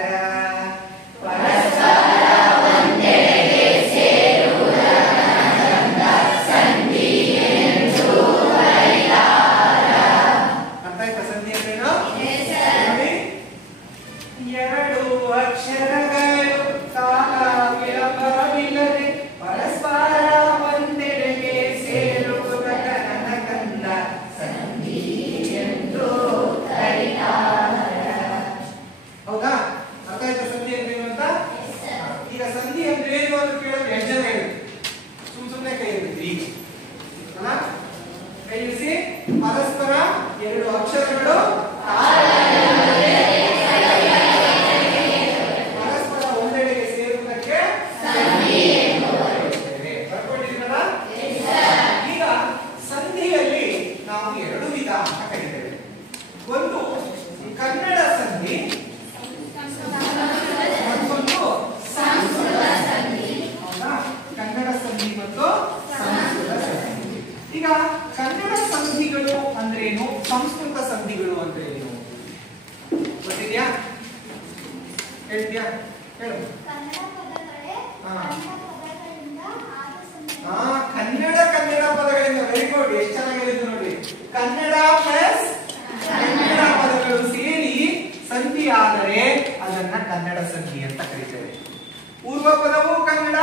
ಎರಡು ಅಕ್ಷರಗಳು ಕಾಲ ವಿಳಂಬವಿಲ್ಲದೆ ಪರಸ್ಪರ ಒಂದೆಡೆಗೆ ಸೇರುವುದಕ ನನ್ನ ಕಂದ ಸಂಧಿ ಎಂದು ಕರಿತಾರ. ಹೌದಾ? ಅರ್ಥ ಆಯ್ತಾ ಸಂಧಿ ಅಂದ್ರೆ ಏನು ಅಂತ? ಈಗ ಸಂಧಿ ಅಂದ್ರೆ ಏನು ಅಂತ ಕೇಳಿದ್ರೆ ಎಷ್ಟು ಜನ ಹೇಳಿ? ಸುಮ್ಮನೆ ಕೈ ಇರುತ್ತೆ ಈಗ ಅಲ್ಲ? ಕೈ ಇರಿಸಿ. ಪರಸ್ಪರ ಎರಡು ಅಕ್ಷರಗಳು ಪರಸ್ಪರ ಒಂದೆಡೆಗೆ ಸೇರುವುದಕ್ಕೆ ಬರ್ಕೊಂಡಿದ್ದೀರಲ್ಲ? ಈಗ ಸಂಧಿಯಲ್ಲಿ ನಾವು ಎರಡು ವಿಧ ಅಂತ ಕರೀತೇವೆ. ಒಂದು ಕನ್ನಡ ಸಂಧಿ, ಮತ್ತೊಂದು ಸಂಸ್ಕೃತ ಸಂಧಿ. ಹೌದಾ? ಕನ್ನಡ ಸಂಧಿ ಮತ್ತು ಸಂಸ್ಕೃತ ಸಂಧಿ. ಈಗ ಕನ್ನಡ ಸಂಧಿಗಳು ಅಂದ್ರೇನು, ಸಂಸ್ಕೃತ ಸಂಧಿಗಳು ಅಂದ್ರೇನು ಗೊತ್ತಿದ್ಯಾ? ಹೇಳ್ತೀಯಾ? ಹೇಳು. ಕನ್ನಡ ಪದಗಳಿಂದ. Very good. ಎಷ್ಟು ಚೆನ್ನಾಗಿ ಹೇಳಿದ್ರು ನೋಡಿ. ಕನ್ನಡ ಪ್ಲಸ್ ಕನ್ನಡ ಪದಗಳು ಸೇರಿ ಸಂಧಿ ಆದರೆ ಅದನ್ನ ಕನ್ನಡ ಸಂಧಿ ಅಂತ ಕರೀತೇವೆ. ಪೂರ್ವ ಪದವು ಕನ್ನಡ,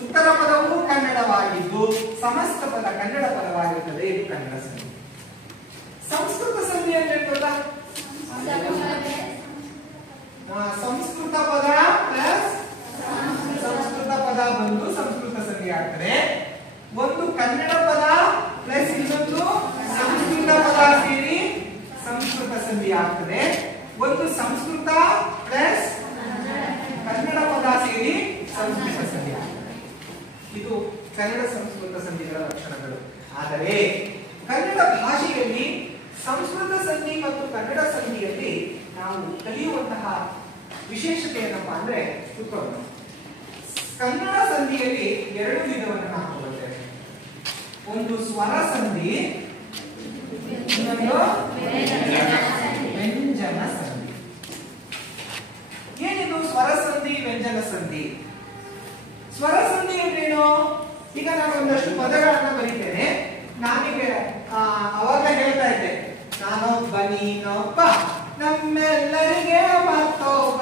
ಉತ್ತರ ಪದವು ಕನ್ನಡವಾಗಿದ್ದು ಸಮಸ್ತ ಪದ ಕನ್ನಡ ಪದವಾಗಿರುತ್ತದೆ. ಇದು ಕನ್ನಡ ಸಂಧಿ. ಸಂಸ್ಕೃತ ಸಂಧಿ ಅಂತ ಹೇಳ್ತಲ್ಲ, ಸಂಸ್ಕೃತ ಪದ ಪ್ಲಸ್ ಸಂಸ್ಕೃತ ಪದ ಬಂದು ಸಂಸ್ಕೃತ ಸಂಧಿ ಆಗ್ತದೆ. ಒಂದು ಕನ್ನಡ ಪದ ಪ್ಲಸ್ ಇನ್ನೊಂದು ಸಂಸ್ಕೃತ ಪದ ಸೇರಿ ಸಂಸ್ಕೃತ ಸಂಧಿ ಆಗ್ತದೆ. ಒಂದು ಸಂಸ್ಕೃತ ಪ್ಲಸ್ ಕನ್ನಡ ಪದ ಸೇರಿ ಸಂಸ್ಕೃತ ಸಂಧಿ ಆಗ್ತದೆ. ಇದು ಕನ್ನಡ ಸಂಸ್ಕೃತ ಸಂಧಿಗಳ ಲಕ್ಷಣಗಳು. ಆದರೆ ಕನ್ನಡ ಭಾಷೆಯಲ್ಲಿ ಸಂಸ್ಕೃತ ಸಂಧಿ ಮತ್ತು ಕನ್ನಡ ಸಂಧಿಯಲ್ಲಿ ನಾವು ಕಲಿಯುವಂತಹ ವಿಶೇಷತೆ ಏನಪ್ಪಾ ಅಂದ್ರೆ, ಕನ್ನಡ ಸಂಧಿಯಲ್ಲಿ ಎರಡು ವಿಧವನ್ನು ನಾವು ನೋಡುತ್ತೇವೆ. ಒಂದು ಸ್ವರ ಸಂಧಿ, ಇನ್ನೊಂದು ವ್ಯಂಜನ ಸಂಧಿ. ಏನಿದು ಸ್ವರ ಸಂಧಿ, ವ್ಯಂಜನ ಸಂಧಿ? ಸ್ವರ ಸಂಧಿ ಅಂದ್ರೇನು? ಈಗ ನಾನು ಒಂದಷ್ಟು ಪದಗಳನ್ನ ಬರೀತೇನೆ. ನಾನೀಗ ಅವಾಗ ಹೇಳ್ತಾ ಇದ್ದೆ, ನಾನು ನೀನೊಬ್ಬ ನಮ್ಮೆಲ್ಲರಿಗೆ ಮತ್ತೊಬ್ಬ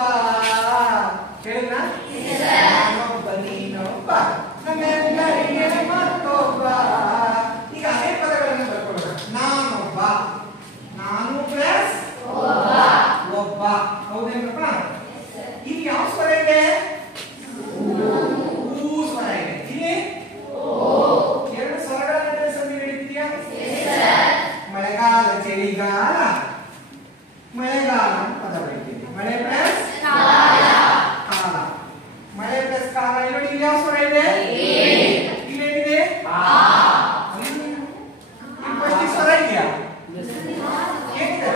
ಹೇಳಿದ್ರ ನಾನೊಬ್ಬ ನೀನೊಬ್ಬ ನಮ್ಮೆಲ್ಲರಿಗೆ ಮತ್ತೊಬ್ಬ. ಈಗ ಅದೇ ಪದಗಳನ್ನು ಬರ್ಕೊಳ್ಳೋಣ. ನಾನೊಬ್ಬ, ನಾನು ಪ್ಲಸ್ ಒಬ್ಬ, ಹೌದೇನಪ್ಪ? ಇಲ್ಲಿ ಯಾವ ಸ್ವರ ಇದೆ? ಊ ಸ್ವರ ಇದೆ. ಇಲ್ಲಿ ಎರಡು ಸ್ವರಗಳ ನಡುವೆ ಸಂಧಿ ನಡೀತಿದೆಯಾ? ಮಳೆಗಾಲ, ಚಳಿಗಾಲ, ಮಳೆಗಾಲ ಪದ ಬರೀತೀವಿ. ಮಳೆ ಪ್ಲಸ್ ಕಾಲ, ಮಳೆ ಪ್ಲಸ್ ಕಾಲ. ನೋಡಿ ಇಲ್ಲಿ ಯಾವ ಸ್ವರ ಇದೆ? ಇಲ್ಲೇನಿದೆ? ಫಸ್ಟ್ ಸ್ವರ ಇದೆಯಾ? ಏನಿದೆ?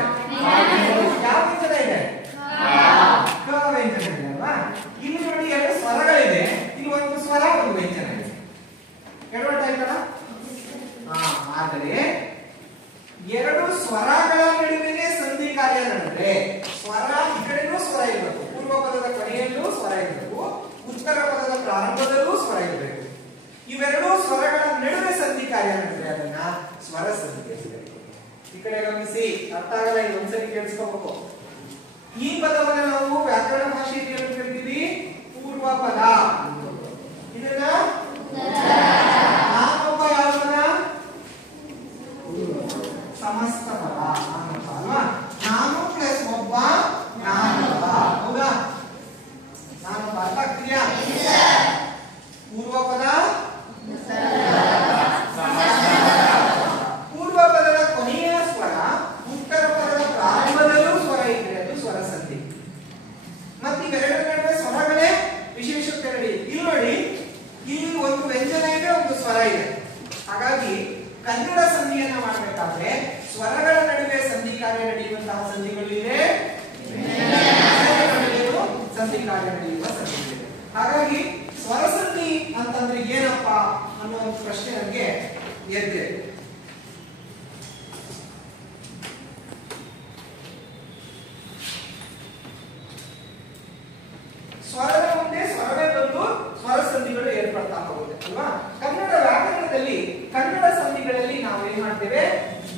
ಯಾವ ವ್ಯಂಜನ ಇದೆ? ಕ ವ್ಯಂಜನ ಇದೆ ಅಲ್ವಾ? ಇಲ್ಲಿ ನೋಡಿ ಎರಡು ಸ್ವರಗಳಿದೆ. ಇಲ್ಲಿ ಒಂದು ಸ್ವರ ಒಂದು ವ್ಯಂಜನ ಇದೆ. ಎಡವಟ್ಟ ಆಯ್ತಲ್ಲ? ಆದರೆ ಎರಡು ಸ್ವರಗಳ ನಡುವೆ ಸಂಧಿ ಕಾರ್ಯ ನಡೆದ್ರೆ ಸ್ವರ ಈ ಕಡೆನೂ ಸ್ವರ ಇರಬೇಕು, ಪೂರ್ವ ಪದದ ಕೊನೆಯಲ್ಲೂ ಸ್ವರ ಇರಬೇಕು, ಉತ್ತರ ಪದದ ಪ್ರಾರಂಭದಲ್ಲೂ ಸ್ವರ ಇರಬೇಕು. ಇವೆರಡೂ ಸ್ವರಗಳ ನಡುವೆ ಸಂಧಿ ಕಾರ್ಯ ನಡೆದ್ರೆ ಅದನ್ನ ಸ್ವರ ಸಂಧಿ ಕರೆಯಬೇಕು. ಈ ಕಡೆ ಗಮನಿಸಿ, ಅರ್ಥ ಆಗಲ್ಲ, ಇದು ಒಂದ್ಸರಿ ಕೇಳಿಸ್ಕೋಬೇಕು. ಈ ಪದವನ್ನು ನಾವು ವ್ಯಾಕರಣ ಭಾಷೆಯಲ್ಲಿ ಏನು ಕರಿತೀವಿ? ಪೂರ್ವ ಪದ. ಇದನ್ನ ನಾನೊಬ್ಬ ಯಾವ ಪದ? ಸಮಸ್ತ ಪದ. ನಾನೊಬ್ಬ ಅಲ್ವಾ? ನಾನು ಪ್ಲಸ್ ಒಬ್ಬ ನಾನೊಬ್ಬ, ಹೌದಾ? ನಾನೊಬ್ಬ ಅರ್ಥ ಆಗ್ತೀಯಾ? ಪೂರ್ವ ಪದ, ಪೂರ್ವ ಪದದ ಕೊನೆಯ ಸ್ವರ ಉತ್ತರ ಪದದ ಪ್ರಾರಂಭದಲ್ಲೂ ಸ್ವರ ಇದ್ರೆ ಅದು ಸ್ವರ ಸಂಧಿ. ಮತ್ತೆ ಇವೆರಡರ ನಡುವೆ ಸ್ವರಗಳೇ ವಿಶೇಷತೆ ನೋಡಿ. ಇಲ್ಲಿ ನೋಡಿ, ಇಲ್ಲಿ ಒಂದು ವ್ಯಂಜನ ಇದೆ, ಒಂದು ಸ್ವರ ಇದೆ. ಹಾಗಾಗಿ ಕನ್ನಡ ಸಂಧಿಯನ್ನ ಮಾಡಬೇಕಾದ್ರೆ ಸ್ವರಗಳ ನಡುವೆ ಸಂಧಿ ಕಾರ್ಯ ನಡೆಯುವಂತಹ ಸಂಧಿಗಳು ಇದೆ, ಸಂಧಿ ಕಾರ್ಯ ನಡೆಯುವ ಸಂಧಿಗಳಿವೆ. ಹಾಗಾಗಿ ಸ್ವರ ಸಂಧಿ ಅಂತಂದ್ರೆ ಏನಪ್ಪ ಅನ್ನೋ ಒಂದು ಪ್ರಶ್ನೆ ನನಗೆ ಎದ್ದಿದೆ. ಸ್ವರದ ಮುಂದೆ ಸ್ವರವೇ ಬಂದು ಸ್ವರ ಸಂಧಿಗಳು ಏರ್ಪಡ್ತಾ ಹೋಗುತ್ತೆ ಅಲ್ವಾ? ಕನ್ನಡ ವ್ಯಾಕರಣದಲ್ಲಿ ಕನ್ನಡ ಸಂಧಿಗಳಲ್ಲಿ ನಾವು ಏನ್ ಮಾಡ್ತೇವೆ?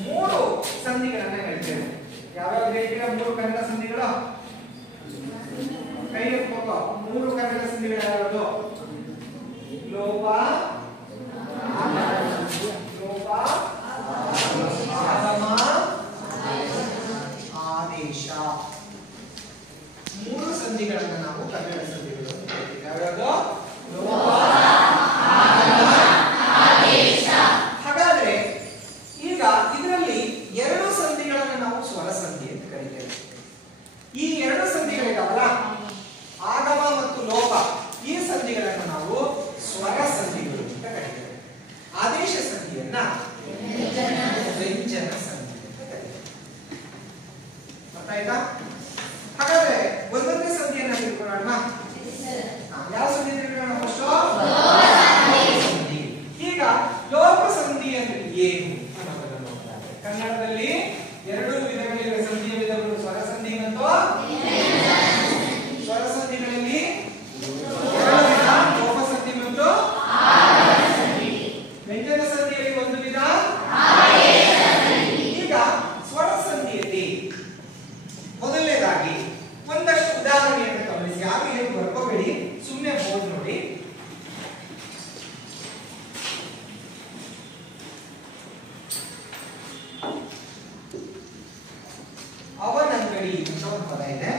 ಮೂರು ಸಂಧಿಗಳನ್ನ ಹೇಳ್ತೇವೆ. ಯಾವ್ಯಾವ ಹೇಳ್ತೀರಾ? ಮೂರು ಕನ್ನಡ ಸಂಧಿಗಳು ಕೈ ಎತ್ಕೋಕೋ. ಮೂರು ಕನ್ನಡ ಸಂಧಿಗಳು ಯಾವ್ಯಾವುದು? ಲೋಪ, ಲೋಪ, ಆಗಮ, ಆದೇಶ. ಮೂರು ಸಂಧಿಗಳನ್ನ ನಾವು ಕನ್ನಡ ಸಂಧಿಗಳು ಹೇಳ್ತೀವಿ. ಯಾವ್ಯಾವುದು? ಲೋಪ, ಆಗಮ, ಆದೇಶ. ಹಾಗಾದ್ರೆ ಈಗ ಇದರಲ್ಲಿ ಎರಡು ಸಂಧಿಗಳನ್ನು ನಾವು ಸ್ವರ ಸಂಧಿ ಅಂತ ಕರೀತೇವೆ. ಈ ಎರಡು ಸಂಧಿಗಳಿದಾವಲ್ಲ, ಆಗಮ ಮತ್ತು ಲೋಪ, ಈ ಸಂಧಿಗಳನ್ನು ನಾವು ಸ್ವರ ಸಂಧಿಗಳು ಅಂತ ಕರೀತೇವೆ. ಆದೇಶ ಸಂಧಿಯನ್ನ ವ್ಯಂಜನ ಸಂಧಿ ಅಂತ ಕರೀತೇವೆ. ಅರ್ಥ ಆಯ್ತಾ? ಹಾಗಾದ್ರೆ ಒಂದೊಂದೇ ಸಂಧಿಯನ್ನ ತಿಳ್ಕೊಳ್ಳೋಣ. ಯಾವ ಸಂಧಿ ತಿಳ್ಕೊಳ್ಳೋಣ? ಸಂಧಿ. ಈಗ ಲೋಪ ಸಂಧಿ ಅಂದ್ರೆ ಏನು ಅನ್ನೋದನ್ನು ನೋಡೋದಾದ್ರೆ ಕನ್ನಡದಲ್ಲಿ ಎರಡು ವಿಧಗಳಿವೆ ಸಂಧಿಯ ವಿಧಗಳು. ಸ್ವರ ಸಂಧಿ ಮತ್ತು ಸ್ವರ ಸಂಧಿಗಳಲ್ಲಿ ಎರಡು ವಿಧ, ಲೋಪ ಸಂಧಿ ಮತ್ತು ವ್ಯಂಜನ ಸಂಧಿಯಲ್ಲಿ ಒಂದು ವಿಧ. ಈಗ ಸ್ವರ ಸಂಧಿಯಲ್ಲಿ ಮೊದಲನೇದಾಗಿ ಒಂದಷ್ಟು ಉದಾಹರಣೆಯನ್ನು ಗಮನಿಸಿ. ಯಾರು ಏನು ಬರ್ಕೋಬೇಡಿ, ಸುಮ್ಮನೆ ಬೋರ್ಡ್ ನೋಡಿ. ಅವನಂಗಡಿ ಅಂತ ಒಂದು ಪದ ಇದೆ.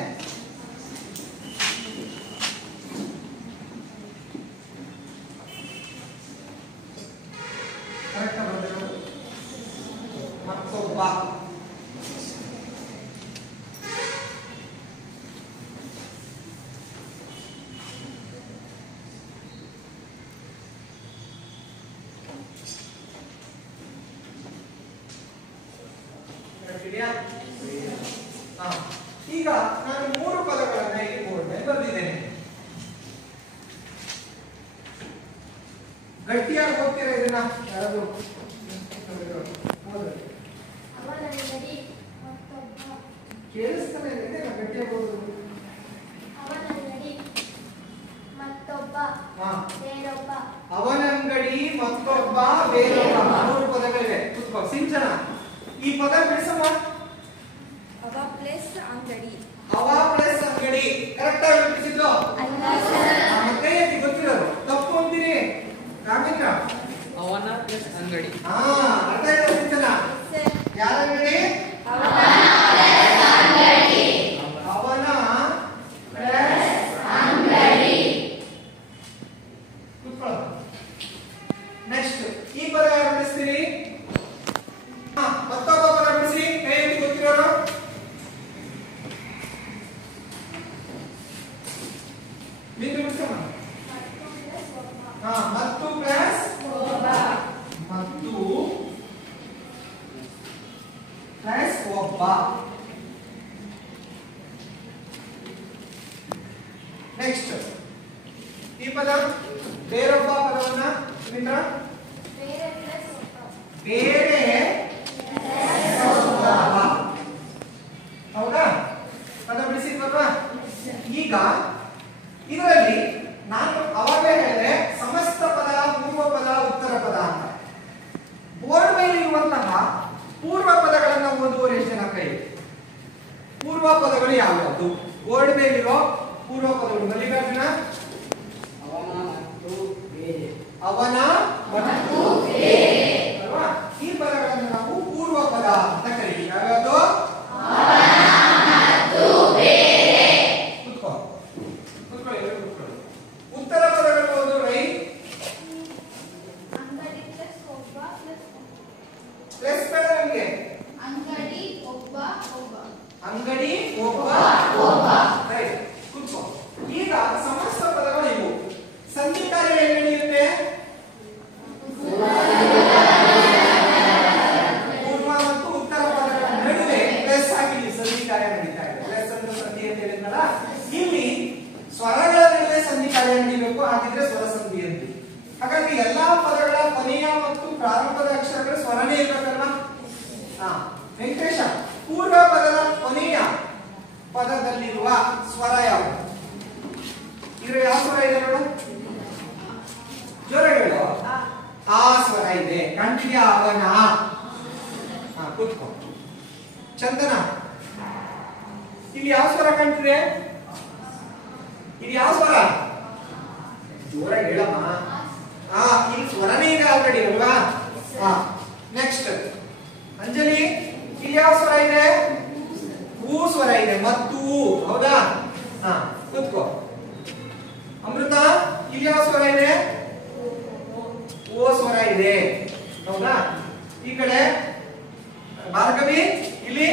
ಕರೆಕ್ಟ್ ಬಂದಿರೋದು. ಮತ್ತೊಬ್ಬ, ಈಗ ನಾನು ಮೂರು ಪದಗಳನ್ನ ಇಲ್ಲಿ ಬೋರ್ಡ್ ಮೇಲೆ ಬರೆದಿದ್ದೇನೆ. ಗಟ್ಟಿಯಾಗಿ ಹೋಗ್ತೀರಾ ಇದನ್ನ? ಯಾರಾದ್ರೂ ಕೇಳಿಸ್ತಾನೆ ಇದೆ, ಗಟ್ಟಿಯಾಗಿ ಹೋಗೋದು. ಅವನಂಗಡಿ ಮತ್ತೊಬ್ಬ ಬೇರೊಬ್ಬ, ಮೂರು ಪದಗಳಿವೆ. ಸಿಂಚನ, ಈ ಪದ ಬಿಡಿಸಮ್ಮ. ಒಬ್ಬ. ನೆಕ್ಸ್ಟ್ ಈ ಪದ ಬೇರೊಬ್ಬ ಪದವನ್ನ ಮಿತ್ರ ಬೇರೆ ಹೌದಾ? ಪದ ಬಿಡಿಸಿದ್ವಲ್ವಾ? ಈಗ ಇದರಲ್ಲಿ ನಾನು ಅವಾಗಲೇ ಹೇಳಿದೆ ಸಮಸ್ತ ಪದ, ಪೂರ್ವ ಪದ, ಉತ್ತರ ಪದ ಅಂತ. ಬೋರ್ಡ್ ಮೇಲೆ ಇರುವಂತಹ ಪೂರ್ವ ಪದಗಳನ್ನು ಓದುವವರು ಎಷ್ಟು ಜನ ಕೈ? ಪೂರ್ವ ಪದಗಳು ಯಾವ್ಯಾವುದು? ಬೋರ್ಡ್ ಮೇಲಿರೋ ಪೂರ್ವ ಪದಗಳು ಮಲ್ಲಿಕಾರ್ಜುನ. ಅವನ ಮತ್ತು ಅಲ್ವಾ? ಈ ಪದಗಳನ್ನು ನಾವು ಪೂರ್ವ ಪದ ಅಂತ ಕರೀತೀವಿ. ಯಾವ್ಯಾವುದು? ಉತ್ತರ ಪದಗಳು ಓದು ರೈ. ಪ್ಲಸ್ ಬೇಡ ನಮಗೆ. ಅಂಗಡಿ ಒಬ್ಬ. ರೈಟ್, ಕೂತ್ಕೋ. ಈಗ ಸಮಸ್ತ ಪದಗಳು ಇವು. ಸಂಧಿ ಕಾರ್ಯ ಎಲ್ಲಿ ನಡೆಯುತ್ತೆ? ಪೂರ್ವ ಮತ್ತು ಉತ್ತರ ಪದಗಳ ನಡುವೆ ಪ್ಲಸ್ ಆಗಿ ಸಂಧಿ ಕಾರ್ಯ ನಡೀತಾ ಇದೆ. ಪ್ಲಸ್ ಅಂದ್ರೆ ಸಂಧಿ ಅಂತ ಹೇಳಿದ್ನಲ್ಲ, ಇಲ್ಲಿ ಸ್ವರಗಳ ಮೇಲೆ ಸಂಧಿ ಕಾರ್ಯ ನಡೀಬೇಕು, ಹಾಗಿದ್ರೆ ಸ್ವರ ಸಂಧಿ ಅಂತ. ಹಾಗಾಗಿ ಎಲ್ಲಾ ಪದಗಳ ಕೊನೆಯ ಮತ್ತು ಪ್ರಾರಂಭದ ಅಕ್ಷರಗಳು ಸ್ವರನೇ ಇರ್ಬೇಕಲ್ವಾ? ವೆಂಕಟೇಶ, ಪೂರ್ವ ಪದದ ಕೊನೆಯ ಪದದಲ್ಲಿರುವ ಸ್ವರ ಯಾವುದು? ಇರೋ ಯಾವ ಸ್ವರ ಇದೆ ನೋಡು, ಜೋರ ಹೇಳು. ಆ ಸ್ವರ ಇದೆ, ಕಂಠಿಗೆ ಅವನ. ಕೂತ್ಕೋ. ಚಂದನ, ಇಲ್ಲಿ ಯಾವ ಸ್ವರ ಕಾಣ್ತಿದೆ? ಇದು ಯಾವ ಸ್ವರ? ಜೋರಾಗಿ ಹೇಳಮ್ಮ. ಇಲ್ಲಿ ಸ್ವರನೇ ಇದೆ ಆಲ್ರೆಡಿ ಅಲ್ವಾ? ನೆಕ್ಸ್ಟ್ ಅಂಜಲಿ, ಇಲ್ಲಿ ಯಾವ ಸ್ವರ ಇದೆ? ಹೂ ಸ್ವರ ಇದೆ, ಮತ್ತು. ಹೌದಾ? ಕೂತ್ಕೋ. ಅಮೃತ, ಇಲ್ಲಿ ಯಾವ ಸ್ವರ ಇದೆ? ಓ ಸ್ವರ ಇದೆ. ಹೌದಾ? ಈ ಕಡೆ ಭಾರ್ಗವಿ, ಇಲ್ಲಿ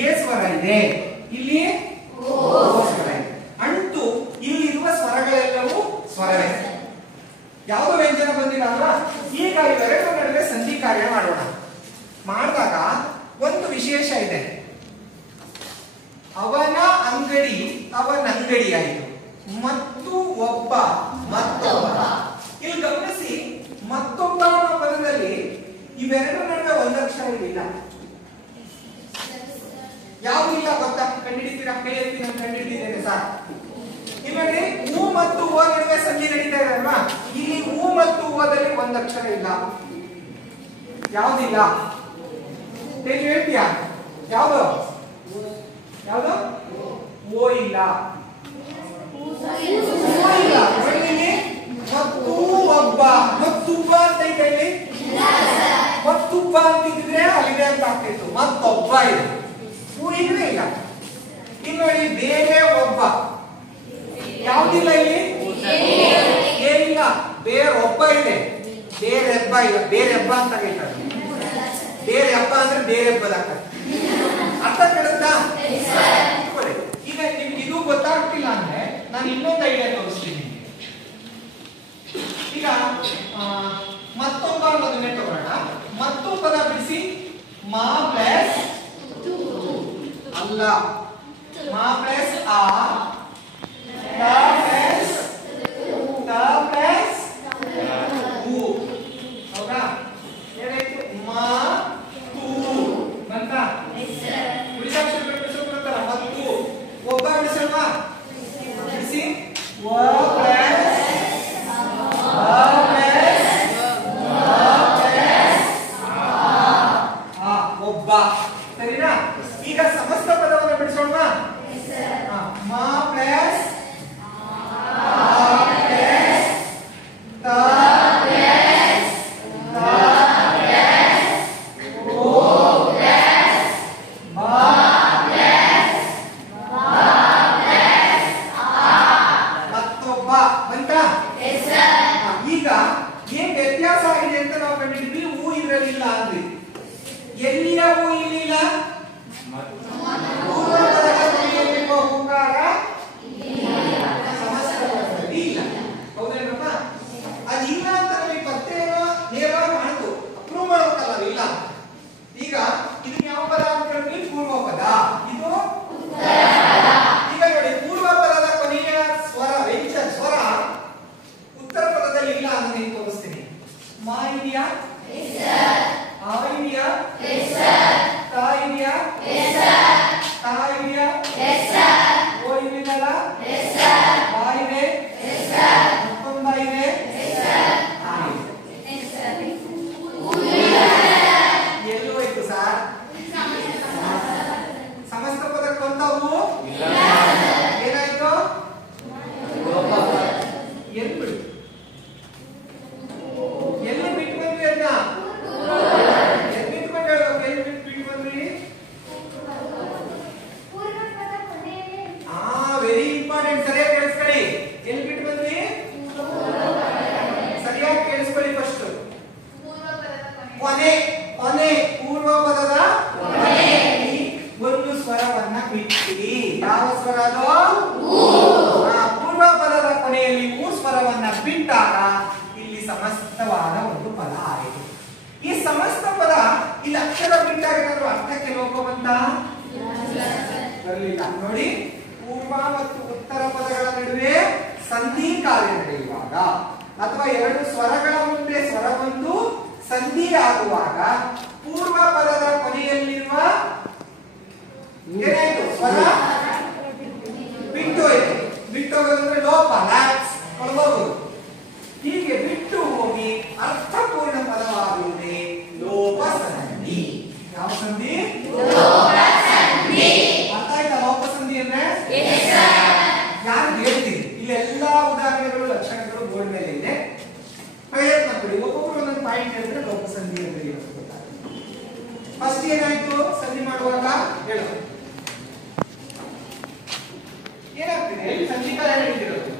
ಎ ಸ್ವರ ಇದೆ, ಇಲ್ಲಿ ಓ ಸ್ವರ ಇದೆ. ಅಂಟು ಇಲ್ಲಿರುವ ಸ್ವರಗಳೆಲ್ಲವೂ ಸ್ವರವೇ. ಯಾವುದೋ ವ್ಯಂಜನ ಬಂದಿಲ್ಲ ಅಲ್ವಾ? ಈಗ ಇವೆರಡರ ನಡುವೆ ಸಂಧಿ ಕಾರ್ಯ ಮಾಡೋಣ. ಮಾಡಿದಾಗ ಒಂದು ವಿಶೇಷ ಇದೆ. ಅವನ ಅಂಗಡಿ ಅವನಂಗಡಿ ಆಯಿತು, ಮತ್ತು ಒಬ್ಬ ಮತ್ತೊಬ್ಬ. ಇಲ್ಲಿ ಗಮನಿಸಿ, ಮತ್ತೊಬ್ಬ ಅನ್ನೋ ಪದದಲ್ಲಿ ಇವೆರಡರ ನಡುವೆ ಒಂದಕ್ಷರ ಇಲ್ಲ. ಯಾವುದಿಲ್ಲ ಗೊತ್ತಾ? ಕಂಡುಹಿಡಿತೀರಾ? ಕೈ ಎತ್ತಿ ನಾನು ಕಂಡುಹಿಡಿದಿದ್ದೇನೆ ಸರ್. ಇಲ್ಲಿ ಹೂ ಮತ್ತು ಓ ನಡುವೆ ಸಂಧಿ ನಡೀತಾ ಇದೆ ಅಲ್ವಾ? ಇಲ್ಲಿ ಹೂ ಮತ್ತು ಓದಲ್ಲಿ ಒಂದಕ್ಷರ ಇಲ್ಲ. ಯಾವುದಿಲ್ಲ? ತೇಜು ಹೇಳ್ತೀಯಾ? ಯಾವುದು? ಯಾವುದು? ಓ ಇಲ್ಲ. ಮತ್ತು ಒಬ್ಬ, ಮತ್ತೊಬ್ಬ ಅಂತ ಇಲ್ಲಿ ಮತ್ತೊಬ್ಬ ಅಂತಿದ್ರೆ ಅಲ್ಲಿದೆ ಅಂತ ಆಗ್ತಿತ್ತು. ಮತ್ತೊಬ್ಬ ಇದೆ, ಹೂ ಇಲ್ಲೇ ಇಲ್ಲ. ಇಲ್ಲಿ ನೋಡಿ, ಬೇರೆ ಒಬ್ಬ ಯಾವ್ದಿಲ್ಲ, ಇಲ್ಲಿ ಏನಿಲ್ಲ. ಬೇರೊಬ್ಬ ಇದೆ, ಬೇರೆ ಹಬ್ಬ ಇಲ್ಲ. ಬೇರೆ ಹಬ್ಬ ಅಂತ ಹೇಳ್ತಾರೆ. ಬೇರೆ ಹಬ್ಬ ಅಂದ್ರೆ ಬೇರೆ ಹಬ್ಬದ ಅರ್ಥ ಕೇಳುತ್ತಾ? ಈಗ ನಿಮ್ಗೆ ಇದು ಗೊತ್ತಾಗ್ತಿಲ್ಲ ಅಂದ್ರೆ ನಾನು ಇನ್ನೊಂದು ಐಡಿಯಾ ತೋರಿಸ್ತೀನಿ. ಈಗ ಮತ್ತೊಬ್ಬ ಅನ್ನೋದನ್ನೇ ತಗೊಳ್ಳೋಣ. ಮತ್ತೊಬ್ಬದ ಬಿಡಿಸಿ. ಮಾ ಪ್ಲಸ್ ಅಲ್ಲ, ಮಾ ಪ್ಲಸ್ ಆ, ತ ಪ್ಲಸ್ ಹೂ. ಹೌದಾ? ಏನಾಯ್ತು? ಮಾ ತೂ ಬಂತ? ಉಳಿದಾಕ್ಷರ ಬಿಡಿಸೋಲ್ಲ. ಮತ್ತು ಒಬ್ಬ ಬಿಡಿಸಲ್ವಾ? ಬಿಡಿಸಿ. ಒ ಪ್ಲಸ್ ಒಬ್ಬ. ಸರಿನಾ? ಈಗ ಸಮಸ್ತ ಪದವನ್ನು ಬಿಡಿಸೋಣ. ಮಾ ಪ್ಲಸ್ ಮತ್ತೊಬ್ಬ ಬಂತ? ಈಗ ಏನ್ ವ್ಯತ್ಯಾಸ ಆಗಿದೆ ಅಂತ ನಾವು ಕಂಡಿದ್ವಿ. ಹೂ ಇರಲಿಲ್ಲ ಅಂದ್ವಿ. ಎಲ್ಲಿಯ ಹೂ ಇರಲಿಲ್ಲ? ಹೂಕಾರ ಬಿಟ್ಟಾಗ ಇಲ್ಲಿ ಸಮಸ್ತವಾದ ಒಂದು ಪದ ಆಯಿತು. ಈ ಸಮಸ್ತ ಪದ ಇಲ್ಲಿ ಅಕ್ಷರ ಬಿಟ್ಟಾಗ ಏನಾದ್ರು ಅರ್ಥಕ್ಕೆ ಲೋಪ ಬಂತ? ಬರಲಿಲ್ಲ. ನೋಡಿ, ಪೂರ್ವ ಮತ್ತು ಉತ್ತರ ಪದಗಳ ನಡುವೆ ಸಂಧಿ ಕಾರ್ಯ ನಡೆಯುವಾಗ ಅಥವಾ ಎರಡು ಸ್ವರಗಳ ಮುಂದೆ ಸ್ವರ ಬಂದು ಸಂಧಿ ಆಗುವಾಗ ಪೂರ್ವ ಪದದ ಕೊನೆಯಲ್ಲಿರುವ ಏನಾಯ್ತು? ಸ್ವರ ಬಿಟ್ಟೋಯ್ತು. ಬಿಟ್ಟೋಗೋದಂದ್ರೆ ಲೋಪ, ಲ್ಯಾಪ್ಸ್ ಹೊರಗೋದು. ಹೀಗೆ ಬಿಟ್ಟು ಹೋಗಿ ಅರ್ಥಪೂರ್ಣ ಪದವಾಗುವುದೇ ಲೋಪ ಸಂಧಿ. ಯಾವ ಸಂಧಿ? ಅರ್ಥ ಆಯ್ತಾ ಲೋಪ ಸಂಧಿ ಅಂದ್ರೆ? ಯಾರು ಹೇಳ್ತೀರಿ? ಇಲ್ಲಿ ಎಲ್ಲಾ ಉದಾಹರಣೆಗಳು ಲಕ್ಷಣಗಳು ಬೋರ್ಡ್ ಮೇಲೆ ಇದೆ. ಪ್ರಯತ್ನ ಪಡಿ, ಒಬ್ಬೊಬ್ಬರು ಒಂದೊಂದು ಪಾಯಿಂಟ್ ಹೇಳಿದ್ರೆ ಲೋಪ ಸಂಧಿ ಅಂದ್ರೆ ಏನು ಗೊತ್ತಾಗುತ್ತೆ. ಫಸ್ಟ್ ಏನಾಯ್ತು ಸಂಧಿ ಮಾಡುವಾಗ? ಹೇಳು, ಏನಾಗ್ತಿದೆ? ಇಲ್ಲಿ ಸಂಧಿಕಾರ ಹೇಳಿದಿರೋದು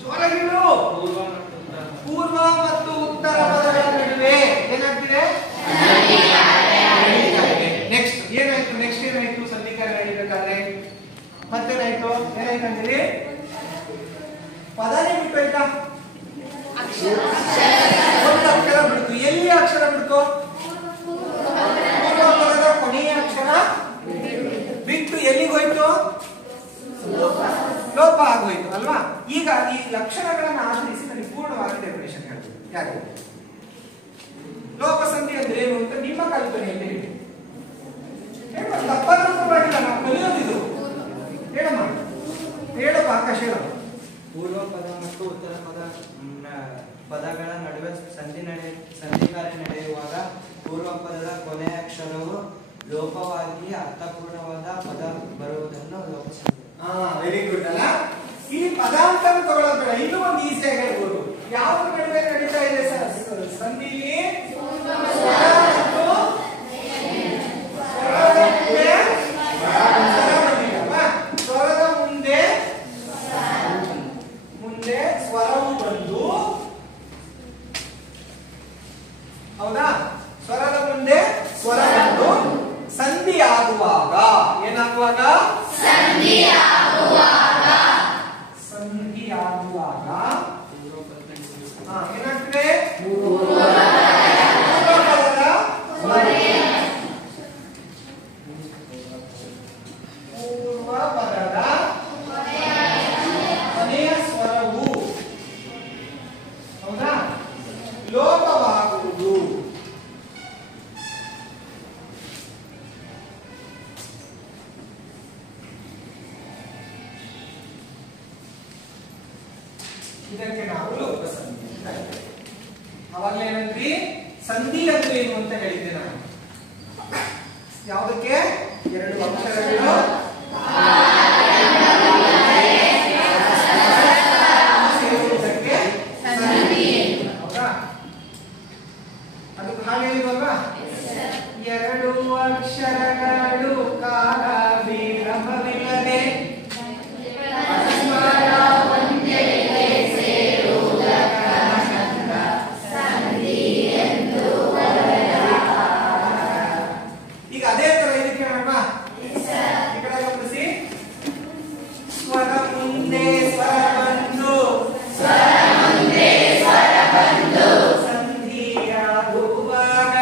ಜೋರಾಗಿರು. ಪೂರ್ವ ಮತ್ತು ಉತ್ತರ ಪದಗಳ ನಡುವೆ ಏನಾಗ್ತಿದೆ? ನೆಕ್ಸ್ಟ್ ಏನಾಯ್ತು? ನೆಕ್ಸ್ಟ್ ಏನಾಯ್ತು? ಸಂಧಿಕಾರ ನಡೀಬೇಕಾದ್ರೆ ಮತ್ತೇನಾಯ್ತು? ಏನಾಯ್ತು ಅಂದ್ರೆ ಪದನೇ ಬಿಟ್ಟು ಆಯ್ತಾ? ಒಂದು ಅಕ್ಷರ ಬಿಡ್ತು. ಎಲ್ಲಿ ಅಕ್ಷರ ಬಿಡ್ತು? ಪೂರ್ವ ಪದದ ಕೊನೆಯ ಅಕ್ಷರ ಬಿಟ್ಟು ಎಲ್ಲಿಗೋಯ್ತು? ಲೋಪ ಆಗೋಯ್ತು ಅಲ್ವಾ? ಈಗ ಈ ಲಕ್ಷಣಗಳನ್ನ ಆಧರಿಸಿ ನನಗೆ ಪೂರ್ಣವಾಗಿ ಡೆಫಿನೇಷನ್ ಹೇಳ್ತೀನಿ. ಯಾರು ಲೋಪ ಸಂಧಿ ಅಂದ್ರೆ ಏನು ಅಂತ ನಿಮ್ಮ ಕಲ್ಪನೆಯಲ್ಲಿ ಹೇಳಿ. ತಪ್ಪಾದ್ರೂ ಮಾಡಿಲ್ಲ, ನಾವು ಕಲಿಯೋದಿದು. ಹೇಳಮ್ಮ, ಹೇಳಪ್ಪ ಆಕಾಶ, ಹೇಳ. ಪೂರ್ವ ಪದ ಮತ್ತು ಉತ್ತರ ಪದಗಳ ನಡುವೆ ಸಂಧಿ ಕಾರ್ಯ ನಡೆಯುವಾಗ ಪೂರ್ವ ಪದದ ಕೊನೆಯ ಅಕ್ಷರವು ಲೋಪವಾಗಿ ಅರ್ಥಪೂರ್ಣವಾದ ಪದ ಬರುವುದನ್ನು ಲೋಪ ಸಂಧಿ. ವೆರಿ ಗುಡ್ ಅಲ್ಲ? ಈ ಪದಾಂತ ತಗೊಳ್ಳೋದು ಬೇಡ, ಇನ್ನೂ ಒಂದು ಈಸಿಯಾಗಿ ಹೇಳ್ಬೋದು. ಯಾವ ನಡುವೆ ನಡೀತಾ ಇದೆ ಸರ್ ಸಂಧಿಲಿ? ಸ್ವರದ ಮುಂದೆ ಸ್ವರವು ಬಂದು, ಹೌದಾ? ಸ್ವರದ ಮುಂದೆ ಸ್ವರ ಬಂದು ಸಂಧಿ ಆಗುವಾಗ ಏನಾಗುವಾಗ? ಸಂಧಿ ಆಗುವಾಗ ಏನಾಗ್ತದೆ? ಪೂರ್ವ ಪದದ ಕೊನೆಯ ಸ್ವರವು, ಹೌದಾ, ಲೋಪವಾಗುವುದು. ಇದಕ್ಕೆ ನಾವು ಲೋಪ ಸಂಧಿ ಅಂತ ಹೇಳ್ತೇವೆ. ಅವಾಗಲೇ ಏನಂದ್ರಿ? ಸಂಧಿ ಅಂದ್ರೆ ಏನು ಅಂತ ಹೇಳಿದ್ದೆ ನಾನು. ಯಾವುದಕ್ಕೆ? ಎರಡು ಅಕ್ಷರಗಳು ಸೇರುವುದಕ್ಕೆ ಸಂಧಿ. ಹೌದಾ? ಅದಕ್ಕೆ ಹಾಗೆ ಹೇಳಿದ್ವಲ್ವಾ? ಎರಡು ಅಕ್ಷರಗಳು ಕಾಲ ವಿಳಂಬವಿಲ್ಲದೆ ಈಗ ಅದೇ ತರ ಇದಕ್ಕೆ ನೋಡೋಣ. ಈ ಕಡೆ ಗಮನಿಸಿ. ಸ್ವರ ಮುಂದೆ ಸ್ವರ ಬಂದು ಸಂಧಿಯಾಗುವಾಗ,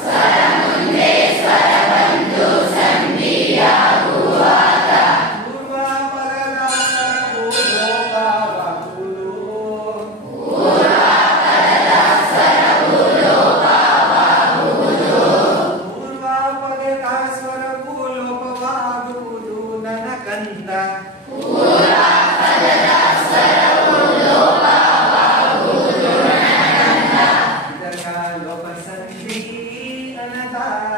ಸ್ವರ ಮುಂದೆ ಸ್ವರ ಬಂದು ಸಂಧಿಯಾಗುವಾಗ ಪೂರ್ವ ಪದದ ಸ್ವರವು ಲೋಪವಾಗುವುದು. ಪೂರ್ವ ಪದದ ಸ್ವರವು ಲೋಪವಾಗುವುದು ನನ್ನ ಕಂದ. ಇದರ ಲೋಪ ಸಂಧಿ ಅನಂತಾರ.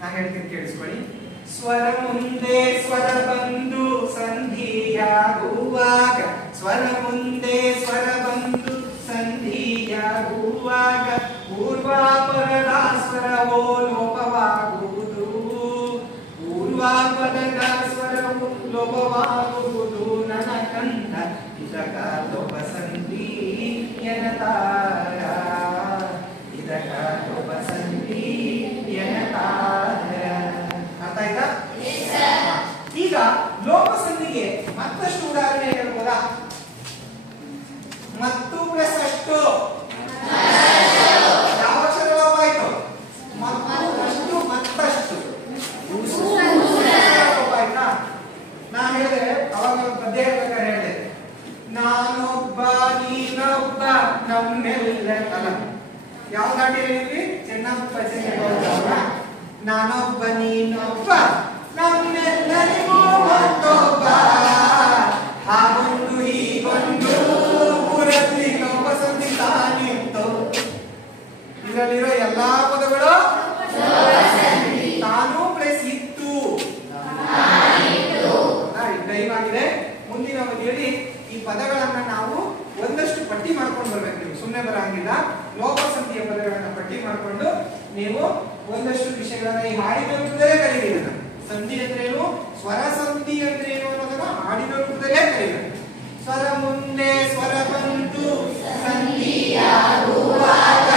ನಾನು ಹೇಳ್ತೀನಿ ಕೇಳಿಸ್ಕೊಳ್ಳಿ. ಸ್ವರ ಮುಂದೆ ಸ್ವರ ಬಂದು ಸಂಧಿಯಾಗುವಾಗ, ಸ್ವರ ಮುಂದೆ ಸ್ವರ ಬಂದು ಸಂಧಿಯಾಗುವಾಗ ಪೂರ್ವ ಪದದ ಸ್ವರವೋ ಲೋಪವಾಗುವುದು. ಪೂರ್ವ ಪದದ ಸ್ವರವು ಲೋಪವಾಗುವುದು ನನ್ನ ಕಂದ ಇದಕ ಲೋಪ ಸಂಧಿ ಎನ್ನತಾರ ಇದಕ ಲೋಪ ಸಂಧಿ ಎನ್ನತಾರ. ಅರ್ಥ ಆಯ್ತಾ? ಈಗ ಲೋಪ ಸಂಧಿಗೆ ಮತ್ತಷ್ಟು ಉದಾಹರಣೆ ಹೇಳ್ಬೋದಾ? ಮತ್ತು ಪ್ಲಸ್ ಅಷ್ಟು ಯಾವ ಅಕ್ಷರ ಲೋಪ ಆಯ್ತು? ಮತ್ತು ಮತ್ತಷ್ಟು ಲೋಪ ಆಯ್ತಾ? ನಾ ಹೇಳಿದೆ ಅವಾಗ ಪದ್ಯ ಹೇಳ್ಬೇಕಾದ್ರೆ ಹೇಳಿದೆ, ನಾನೊಬ್ಬ ನೀನೊಬ್ಬ ನಮ್ಮೆಲ್ಲ ಅಲ್ಲ ಯಾವ ದಾಟಿ ಹೇಳಿದ್ವಿ? ಚೆನ್ನಪ್ಪ ಚೆನ್ನಪ್ಪ. ನಾನೊಬ್ಬ ನೀನೊಬ್ಬ ನಮ್ಮೆಲ್ಲರಿಗೂ ಮತ್ತೊಬ್ಬ ಹಾಗೊಂದು ಹೀಗೊಂದು ಊರಲ್ಲಿ ಲೋಪ ಸಂಧಿ ತಾನಿತ್ತು. ಇದರಲ್ಲಿರೋ ಎಲ್ಲಾ ಪದಗಳು ತಾನು ಪ್ಲಸ್ ಇತ್ತು ಟೈಮ್ ಆಗಿದೆ. ಮುಂದಿನ ಅವಧಿಯಲ್ಲಿ ಈ ಪದಗಳನ್ನ ನಾವು ಒಂದಷ್ಟು ಪಟ್ಟಿ ಮಾಡ್ಕೊಂಡು ಬರ್ಬೇಕು. ನೀವು ಸುಮ್ಮನೆ ಬರಂಗಿಲ್ಲ. ಲೋಪ ಸಂಧಿಯ ಪದಗಳನ್ನ ಪಟ್ಟಿ ಮಾಡ್ಕೊಂಡು ನೀವು ಒಂದಷ್ಟು ವಿಷಯಗಳನ್ನ ಈ ಹಾಡಿನ ರೂಪದಲ್ಲೇ ಕಲಿಯಿರಿ. ಸಂಧಿ ಅಂದ್ರೇನು, ಸ್ವರ ಸಂಧಿ ಅಂದ್ರೇನು ಅನ್ನೋದನ್ನ ಹಾಡಿನ ರೂಪದಲ್ಲೇ ಕಲಿಯಿರಿ. ಸ್ವರ ಮುಂದೆ ಸ್ವರ ಬಂತು ಸಂಧಿಯಾಗುವಾಗ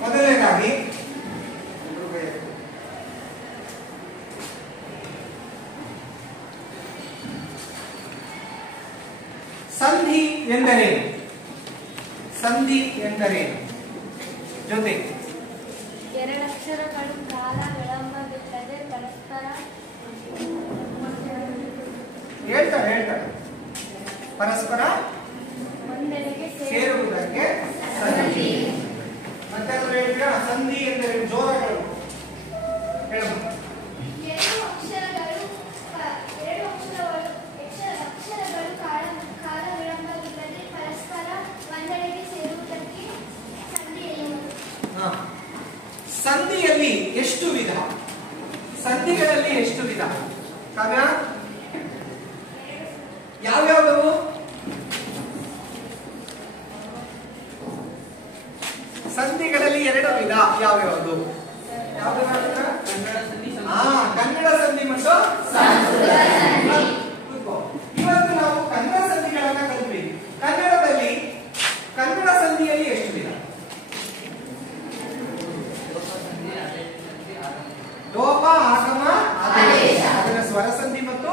ಮೊದಲನೇದಾಗಿ ಸಂಧಿ ಎಂದರೇನು? ಸಂಧಿ ಎಂದರೇನು? ಜೊತೆ ಎರಡಕ್ಷರಗಳು ಕಾಲ ವಿಳಂಬವಿಲ್ಲದೆ ಪರಸ್ಪರ ಹೇಳ್ತಾರೆ ಪರಸ್ಪರ ಒಂದೆಡೆಗೆ ಸೇರುವುದಕ್ಕೆ ಸಂಧಿ. ಮತ್ತೆ ಹೇಳ್ತೀರಾ ಸಂಧಿ ಎಂದರೆ ಜೋರಗಳು ಹೇಳಬಹುದು. ಎರಡು ಅಕ್ಷರಗಳು ಕಾಲ ವಿಳಂಬವಿಲ್ಲದೆ ಪರಸ್ಪರ ಒಂದೆಡೆಗೆ ಸೇರುವುದಕ್ಕೆ ಸಂಧಿ ಎನ್ನುವುದು. ಸಂಧಿಯಲ್ಲಿ ಎಷ್ಟು ವಿಧ? ಸಂಧಿಗಳಲ್ಲಿ ಎಷ್ಟು ವಿಧ? ಕಾವ್ಯ ಯಾವ್ಯಾವುದವು? ಸಂಧಿಗಳಲ್ಲಿ ಎರಡು ವಿಧ ಯಾವ್ಯಾವುದು? ಕನ್ನಡ ಸಂಧಿ ಮತ್ತು ಇವತ್ತು ನಾವು ಕನ್ನಡ ಸಂಧಿಗಳನ್ನ ಕಲಿತ್ವಿ. ಕನ್ನಡದಲ್ಲಿ ಕನ್ನಡ ಸಂಧಿಯಲ್ಲಿ ಎಷ್ಟು ವಿಧ? ಲೋಪ ಆಗಮ ಆದೇಶ, ಅದರ ಸ್ವರ ಸಂಧಿ ಮತ್ತು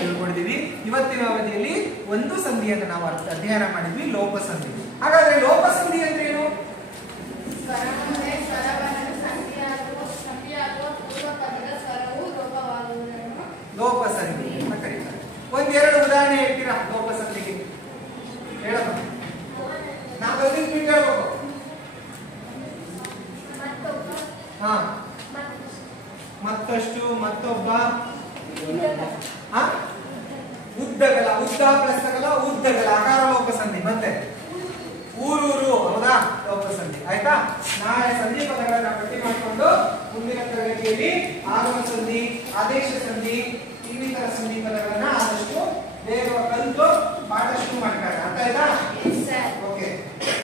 ತಿಳ್ಕೊಂಡಿದೀವಿ. ಇವತ್ತಿನ ಅವಧಿಯಲ್ಲಿ ಒಂದು ಸಂಧಿಯನ್ನು ನಾವು ಅಧ್ಯಯನ ಮಾಡಿದ್ವಿ, ಲೋಪ ಸಂಧಿ. ಹಾಗಾದ್ರೆ ಲೋಪ ಸಂಧಿ ಅಂದ್ರೆ ಏನು? ಲೋಪ ಸಂಧಿ ಅಂತ ಕರೀತಾರೆ. ಒಂದೆರಡು ಉದಾಹರಣೆ ಹೇಳ್ತೀರಾ ಲೋಪ ಸಂಧಿಗೆ? ಹೇಳಮ್ಮ. ನಾವು ಹೇಳ್ಬೇಕು. ಮತ್ತಷ್ಟು, ಮತ್ತೊಬ್ಬ, ಉದ್ದಗಲ, ಉದ್ದ ಪ್ಲಸ್ ಅಗಲ, ಉದ್ದಗಲ, ಆಕಾರ ಲೋಪ ಸಂಧಿ. ಮತ್ತೆ ಊರೂರು, ಹೌದಾ? ಲೋಪ ಸಂಧಿ. ಆಯ್ತಾ? ನಾಳೆ ಸಂಧಿ ಪದಗಳನ್ನ ಪಟ್ಟಿ ಮಾಡಿಕೊಂಡು ಮುಂದಿನ ತರಗತಿಯಲ್ಲಿ ಆಗಮ ಸಂಧಿ, ಆದೇಶ ಸಂಧಿ, ಇನ್ನಿತರ ಸಂಧಿ ಪದಗಳನ್ನ ಆದಷ್ಟು ಬೇಗ ಕಲಿತು ಪಾಠ ಶುರು ಮಾಡ್ತಾರೆ. ಅರ್ಥ ಆಯ್ತಾ?